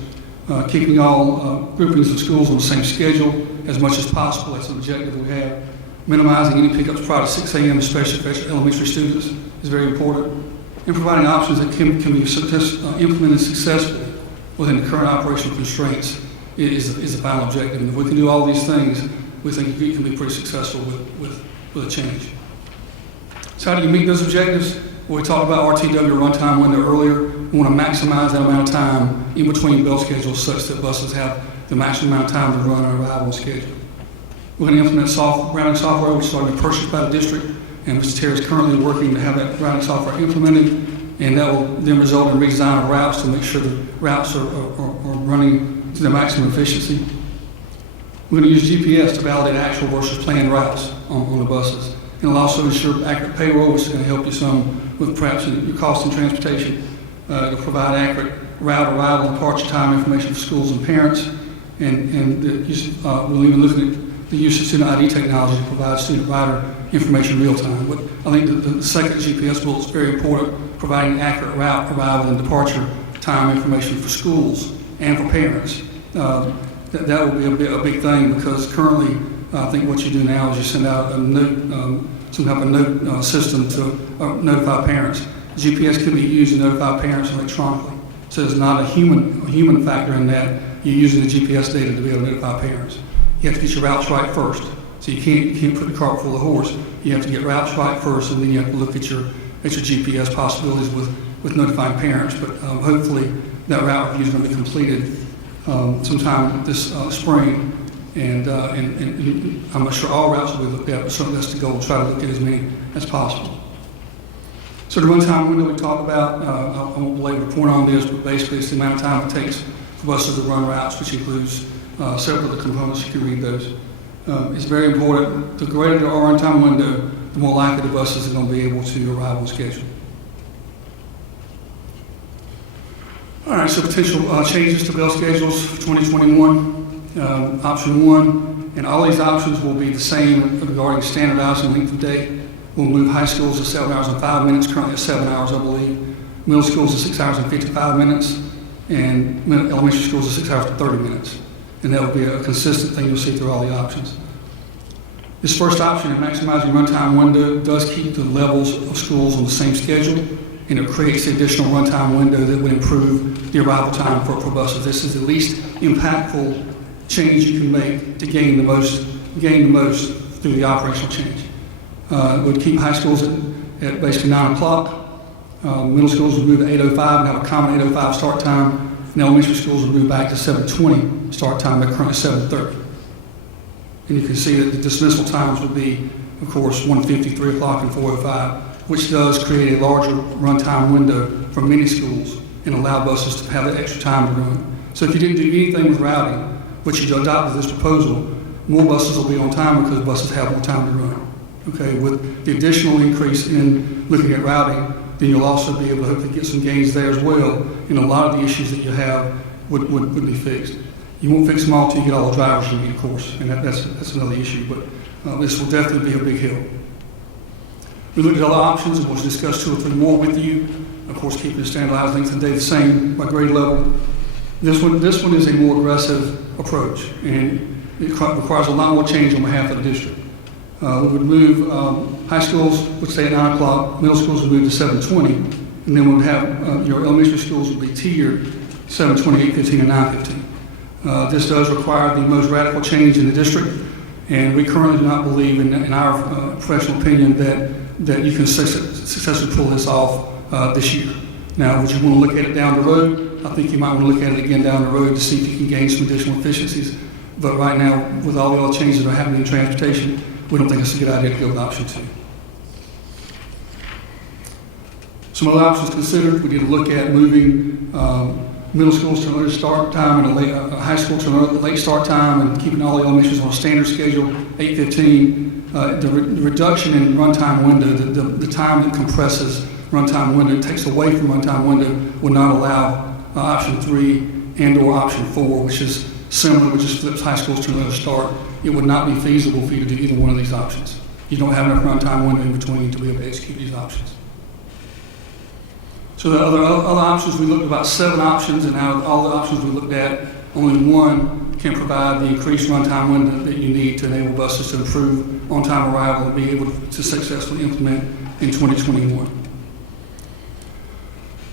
keeping all groupings of schools on the same schedule as much as possible. That's an objective we have. Minimizing any pickups prior to 6 a.m., especially for elementary students, is very important. And providing options that can be implemented successfully within the current operational constraints is the final objective. And if we can do all these things, we think you can be pretty successful with a change. So how do you meet those objectives? Well, we talked about RTW runtime window earlier. We want to maximize that amount of time in between bell schedules such that buses have the maximum amount of time to run and arrive on schedule. We're going to implement routing software, which is already purchased by the district, and Mr. Terry is currently working to have that routing software implemented, and that will then result in redesign of routes to make sure the routes are running to their maximum efficiency. We're going to use GPS to validate actual versus planned routes on the buses. And it'll also ensure accurate payroll, which is going to help you some with perhaps your cost and transportation. It'll provide accurate route arrival and departure time information for schools and parents, and we'll even look at the use of student ID technology to provide student rider information in real time. But I think the second GPS rule is very important, providing accurate route, arrival, and departure time information for schools and for parents. That will be a big thing because currently, I think what you do now is you send out a note, some type of note system to notify parents. GPS can be used to notify parents electronically. So there's not a human factor in that. You're using the GPS data to be able to notify parents. You have to get your routes right first. So you can't put the cart before the horse. You have to get routes right first, and then you have to look at your GPS possibilities with with notifying parents. But hopefully that route review is going to be completed sometime this spring. And I'm not sure all routes will be looked at, but certainly that's the goal, try to look at as many as possible. So the runtime window we talked about, I won't belabor the point on this, but basically it's the amount of time it takes for buses to run routes, which includes several of the components. You can read those. It's very important. The greater the runtime window, the more likely the buses are going to be able to arrive on schedule. All right, so potential changes to bell schedules for 2021. Option 1, and all these options will be the same regarding standardizing length of day. We'll move high schools to 7 hours and 5 minutes, currently at 7 hours, I believe. Middle schools to 6 hours and 55 minutes, and elementary schools to 6 hours and 30 minutes. And that will be a consistent thing you'll see through all the options. This first option in maximizing runtime window does keep the levels of schools on the same schedule, and it creates the additional runtime window that would improve the arrival time for buses. This is the least impactful change you can make to gain the most through the operational change. It would keep high schools at basically 9 o'clock. Middle schools would move to 8:05 and have a common 8:05 start time. And elementary schools would move back to 7:20 start time, at currently 7:30. And you can see that the dismissal times would be, of course, 1:50, 3 o'clock, and 4:05, which does create a larger runtime window for many schools and allow buses to have that extra time to run. So if you didn't do anything with routing, but you adopted this proposal, more buses will be on time because buses have more time to run. Okay, with the additional increase in looking at routing, then you'll also be able to hopefully get some gains there as well, and a lot of the issues that you have would be fixed. You won't fix them all until you get all the drivers you need, of course, and that's another issue, but this will definitely be a big help. We looked at other options, and we'll discuss 2 or 3 more with you. Of course, keeping the standardized length of day the same by grade level. This one is a more aggressive approach, and it requires a lot more change on behalf of the district. We would move high schools would stay at 9 o'clock, middle schools would move to 7:20, and then we would have your elementary schools would be tiered 7:20, 8:15, and 9:15. This does require the most radical change in the district, and we currently do not believe, in our professional opinion, that you can successfully pull this off this year. Now, would you want to look at it down the road? I think you might want to look at it again down the road to see if you can gain some additional efficiencies. But right now, with all the other changes that are happening in transportation, we don't think it's a good idea to go with option 2. Some other options considered, we did look at moving middle schools to an early start time and high school to an late start time and keeping all the elementaries on a standard schedule, 8:15. The reduction in runtime window, the time that compresses runtime window, it takes away from runtime window, would not allow option 3 and or option 4, which is similar, which just flips high schools to another start. It would not be feasible for you to do either one of these options. You don't have enough runtime window in between to be able to execute these options. So the other options, we looked at about 7 options, and out of all the options we looked at, only 1 can provide the increased runtime window that you need to enable buses to improve on-time arrival and be able to successfully implement in 2021.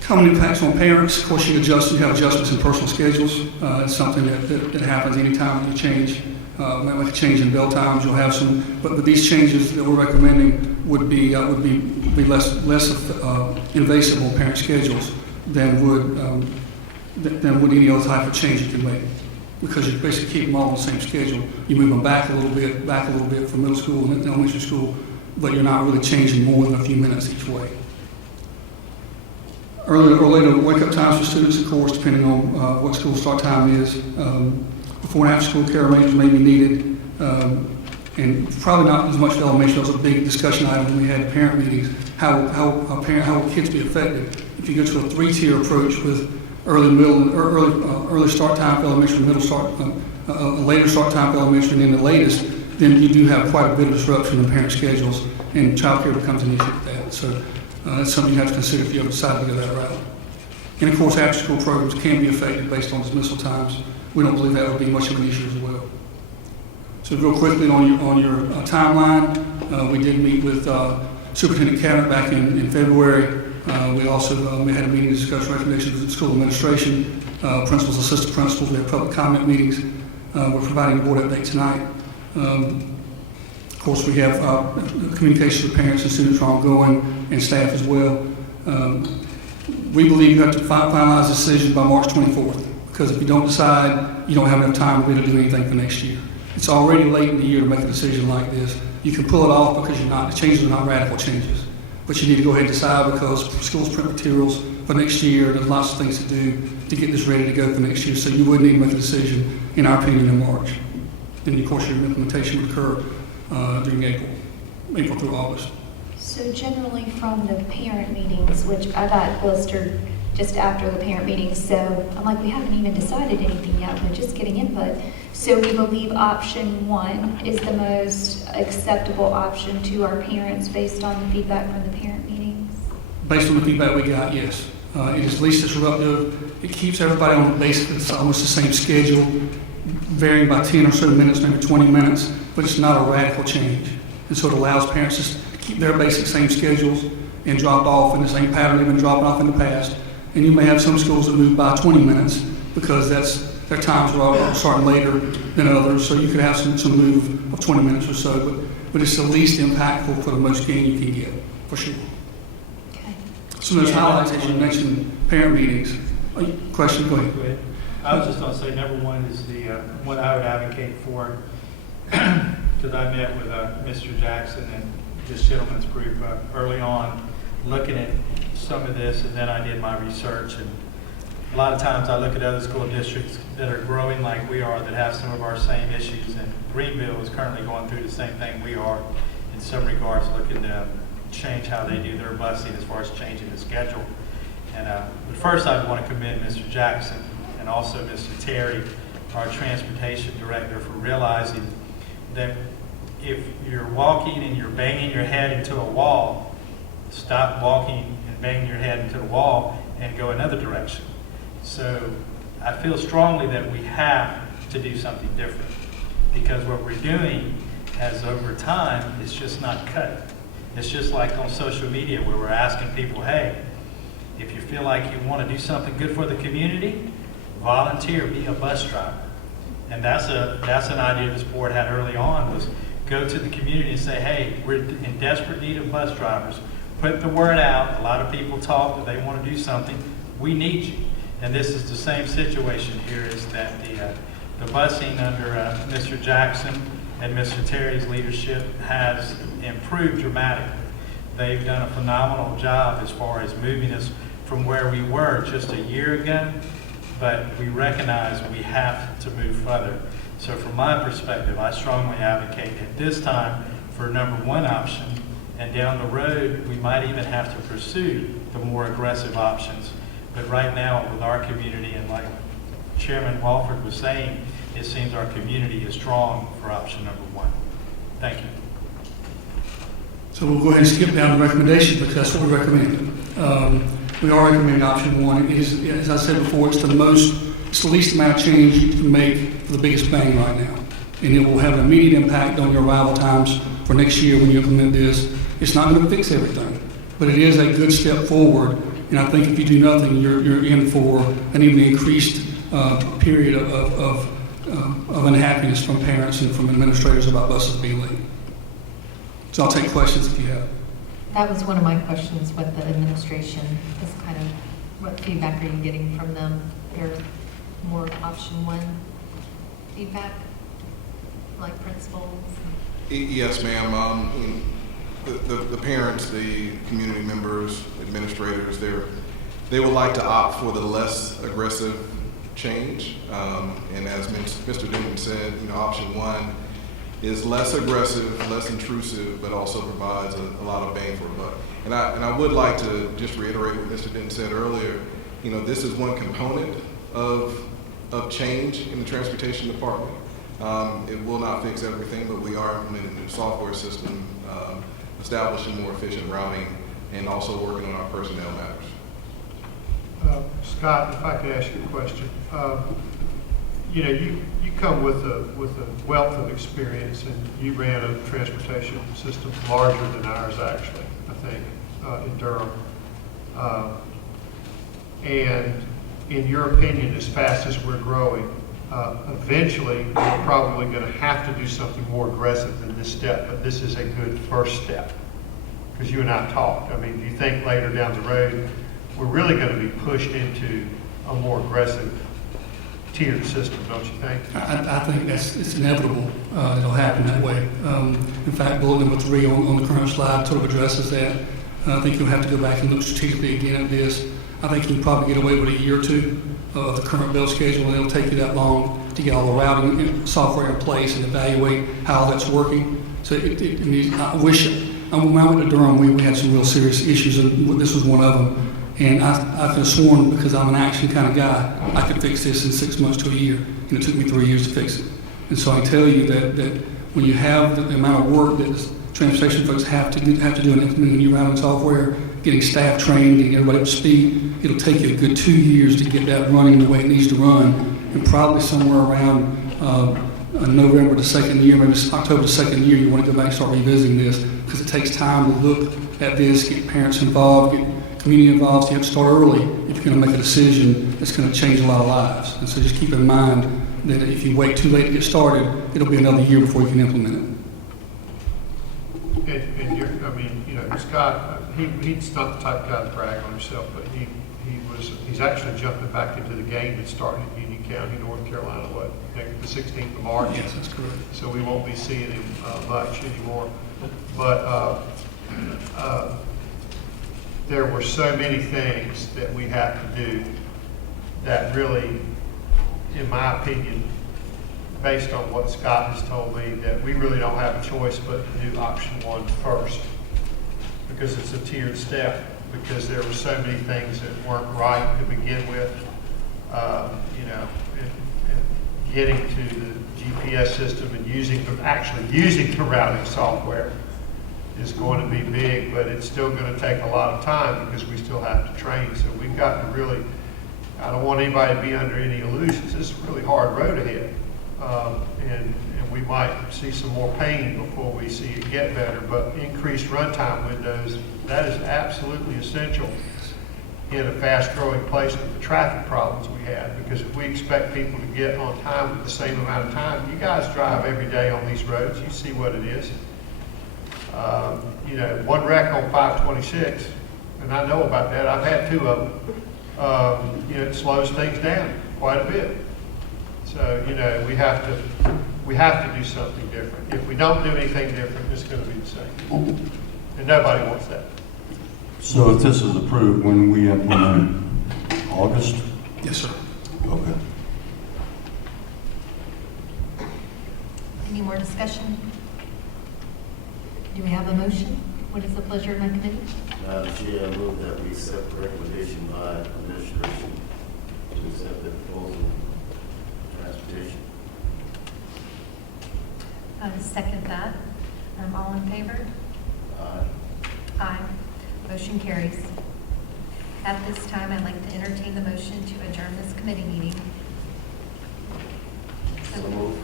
Common impacts on parents. Of course, you have adjustments in personal schedules. It's something that happens anytime that you change. Like a change in bell times, you'll have some, but these changes that we're recommending would be less invasive on parent schedules than would any other type of change you can make, because you basically keep them all on the same schedule. You move them back a little bit for middle school and elementary school, but you're not really changing more than a few minutes each way. Earlier or later wake-up times for students, of course, depending on what school start time is. Before and after school care arrangements may be needed, and probably not as much for elementary. That was a big discussion item when we had parent meetings. How will kids be affected if you go to a 3-tier approach with early start time for elementary, middle start, a later start time for elementary, and then the latest. Then you do have quite a bit of disruption in parent schedules, and child care becomes an issue with that. So that's something you have to consider if you ever decide to go that route. And of course, after-school programs can be affected based on dismissal times. We don't believe that would be much of an issue as well. So real quickly on your timeline, we did meet with Superintendent Cabinet back in February. We also had a meeting to discuss recommendations with the school administration, principals, assistant principals. We had public comment meetings. We're providing a board update tonight. Of course, we have communication with parents and students are ongoing, and staff as well. We believe you have to finalize the decision by March 24th, because if you don't decide, you don't have enough time really to do anything for next year. It's already late in the year to make a decision like this. You can pull it off because the changes are not radical changes. But you need to go ahead and decide, because schools print materials for next year. There's lots of things to do to get this ready to go for next year. So you would need to make a decision, in our opinion, in March. Then, of course, your implementation would occur during April through August. So generally from the parent meetings, which I got blistered just after the parent meetings, so I'm like, we haven't even decided anything yet, we're just getting input. So we believe option 1 is the most acceptable option to our parents based on the feedback from the parent meetings? Based on the feedback we got, yes. It is least disruptive. It keeps everybody on basically it's almost the same schedule, varying by 10 or so minutes, maybe 20 minutes, but it's not a radical change. And so it allows parents to keep their basic same schedules and drop off in the same pattern they've been dropping off in the past. And you may have some schools that move by 20 minutes because their times are starting later than others. So you could have some move of 20 minutes or so, but it's the least impactful for the most gain you can get, for sure. Okay. Some of those highlights, as you mentioned, parent meetings. Question, go ahead. I was just going to say, number 1 is the what I would advocate for, because I met with Mr. Jackson and this gentleman's group early on, looking at some of this, and then I did my research. And a lot of times I look at other school districts that are growing like we are, that have some of our same issues, and Greenville is currently going through the same thing we are in some regards, looking to change how they do their busing as far as changing the schedule. And but first I want to commend Mr. Jackson and also Mr. Terry, our transportation director, for realizing that if you're walking and you're banging your head into a wall, stop walking and banging your head into the wall and go another direction. So I feel strongly that we have to do something different, because what we're doing as over time is just not cut. It's just like on social media where we're asking people, hey, if you feel like you want to do something good for the community, volunteer, be a bus driver. And that's an idea this board had early on, was go to the community and say, hey, we're in desperate need of bus drivers. Put the word out. A lot of people talk that they want to do something. We need you. And this is the same situation here, is that the busing under Mr. Jackson and Mr. Terry's leadership has improved dramatically. They've done a phenomenal job as far as moving us from where we were just a year ago, but we recognize we have to move further. So from my perspective, I strongly advocate at this time for number 1 option, and down the road, we might even have to pursue the more aggressive options. But right now, with our community, and like Chairman Walford was saying, it seems our community is strong for option number 1. Thank you. So we'll go ahead and skip down the recommendation, because that's what we recommend. We are recommending option 1. It is, as I said before, it's the least amount of change you can make for the biggest bang right now. And it will have an immediate impact on your arrival times for next year when you implement this. It's not going to fix everything, but it is a good step forward. And I think if you do nothing, you're in for an even increased period of unhappiness from parents and from administrators about buses being late. So I'll take questions if you have. That was one of my questions with the administration, is kind of what feedback are you getting from them? There's more option 1 feedback, like principals? Yes, ma'am. The parents, the community members, administrators, they would like to opt for the less aggressive change. And as Mr. Denton said, option 1 is less aggressive, less intrusive, but also provides a lot of bang for a buck. And I would like to just reiterate what Mr. Denton said earlier. This is one component of change in the transportation department. It will not fix everything, but we are implementing a new software system, establishing more efficient routing, and also working on our personnel matters. Scott, if I could ask you a question. You come with a wealth of experience, and you ran a transportation system larger than ours, actually, I think, in Durham. And in your opinion, as fast as we're growing, eventually we're probably going to have to do something more aggressive than this step, but this is a good first step. Because you and I talked. I mean, do you think later down the road we're really going to be pushed into a more aggressive tiered system, don't you think? I think it's inevitable. It'll happen that way. In fact, bullet number 3 on the current slide sort of addresses that. I think you'll have to go back and look strategically again at this. I think you can probably get away with a year or two of the current bill schedule, and it'll take you that long to get all the routing software in place and evaluate how that's working. So I wish, when I went to Durham, we had some real serious issues, and this was one of them. And I could have sworn, because I'm an action kind of guy, I could fix this in 6 months to a year. And it took me 3 years to fix it. And so I tell you that when you have the amount of work that transportation folks have to do in implementing new routing software, getting staff trained, getting everybody up to speed, it'll take you a good 2 years to get that running the way it needs to run. And probably somewhere around November the second year, maybe October the second year, you want to go back and start revisiting this, because it takes time to look at this, get parents involved, get community involved. So you have to start early if you're going to make a decision that's going to change a lot of lives. And so just keep in mind that if you wait too late to get started, it'll be another year before you can implement it. And you're, I mean, you know, Scott, he's not the type of guy to brag on himself, but he's actually jumping back into the game that started in Union County, North Carolina, the 16th of March. Yes, that's correct. So we won't be seeing him much anymore. But there were so many things that we had to do that really, in my opinion, based on what Scott has told me, that we really don't have a choice but to do option 1 first, because it's a tiered step, because there were so many things that weren't right to begin with, you know, and getting to the GPS system and actually using the routing software is going to be big, but it's still going to take a lot of time because we still have to train. So we've got to really, I don't want anybody to be under any illusions. This is a really hard road ahead. And we might see some more pain before we see it get better, but increased runtime windows, that is absolutely essential in a fast-growing place with the traffic problems we have, because if we expect people to get on time with the same amount of time, you guys drive every day on these roads, you see what it is. You know, one wreck on 526, and I know about that, I've had 2 of them, you know, it slows things down quite a bit. So, you know, we have to do something different. If we don't do anything different, it's going to be the same. And nobody wants that. So if this is approved, when we implement, August? Yes, sir. Okay. Any more discussion? Do we have a motion? What is the pleasure of my committee? Madam Chair, I move that we accept the recommendation by administration to accept the proposal of transportation. I will second that. All in favor? Aye. Aye. Motion carries. At this time, I'd like to entertain the motion to adjourn this committee meeting. So moved.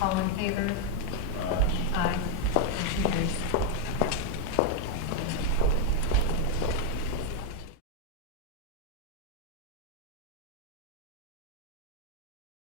All in favor? Aye. Aye.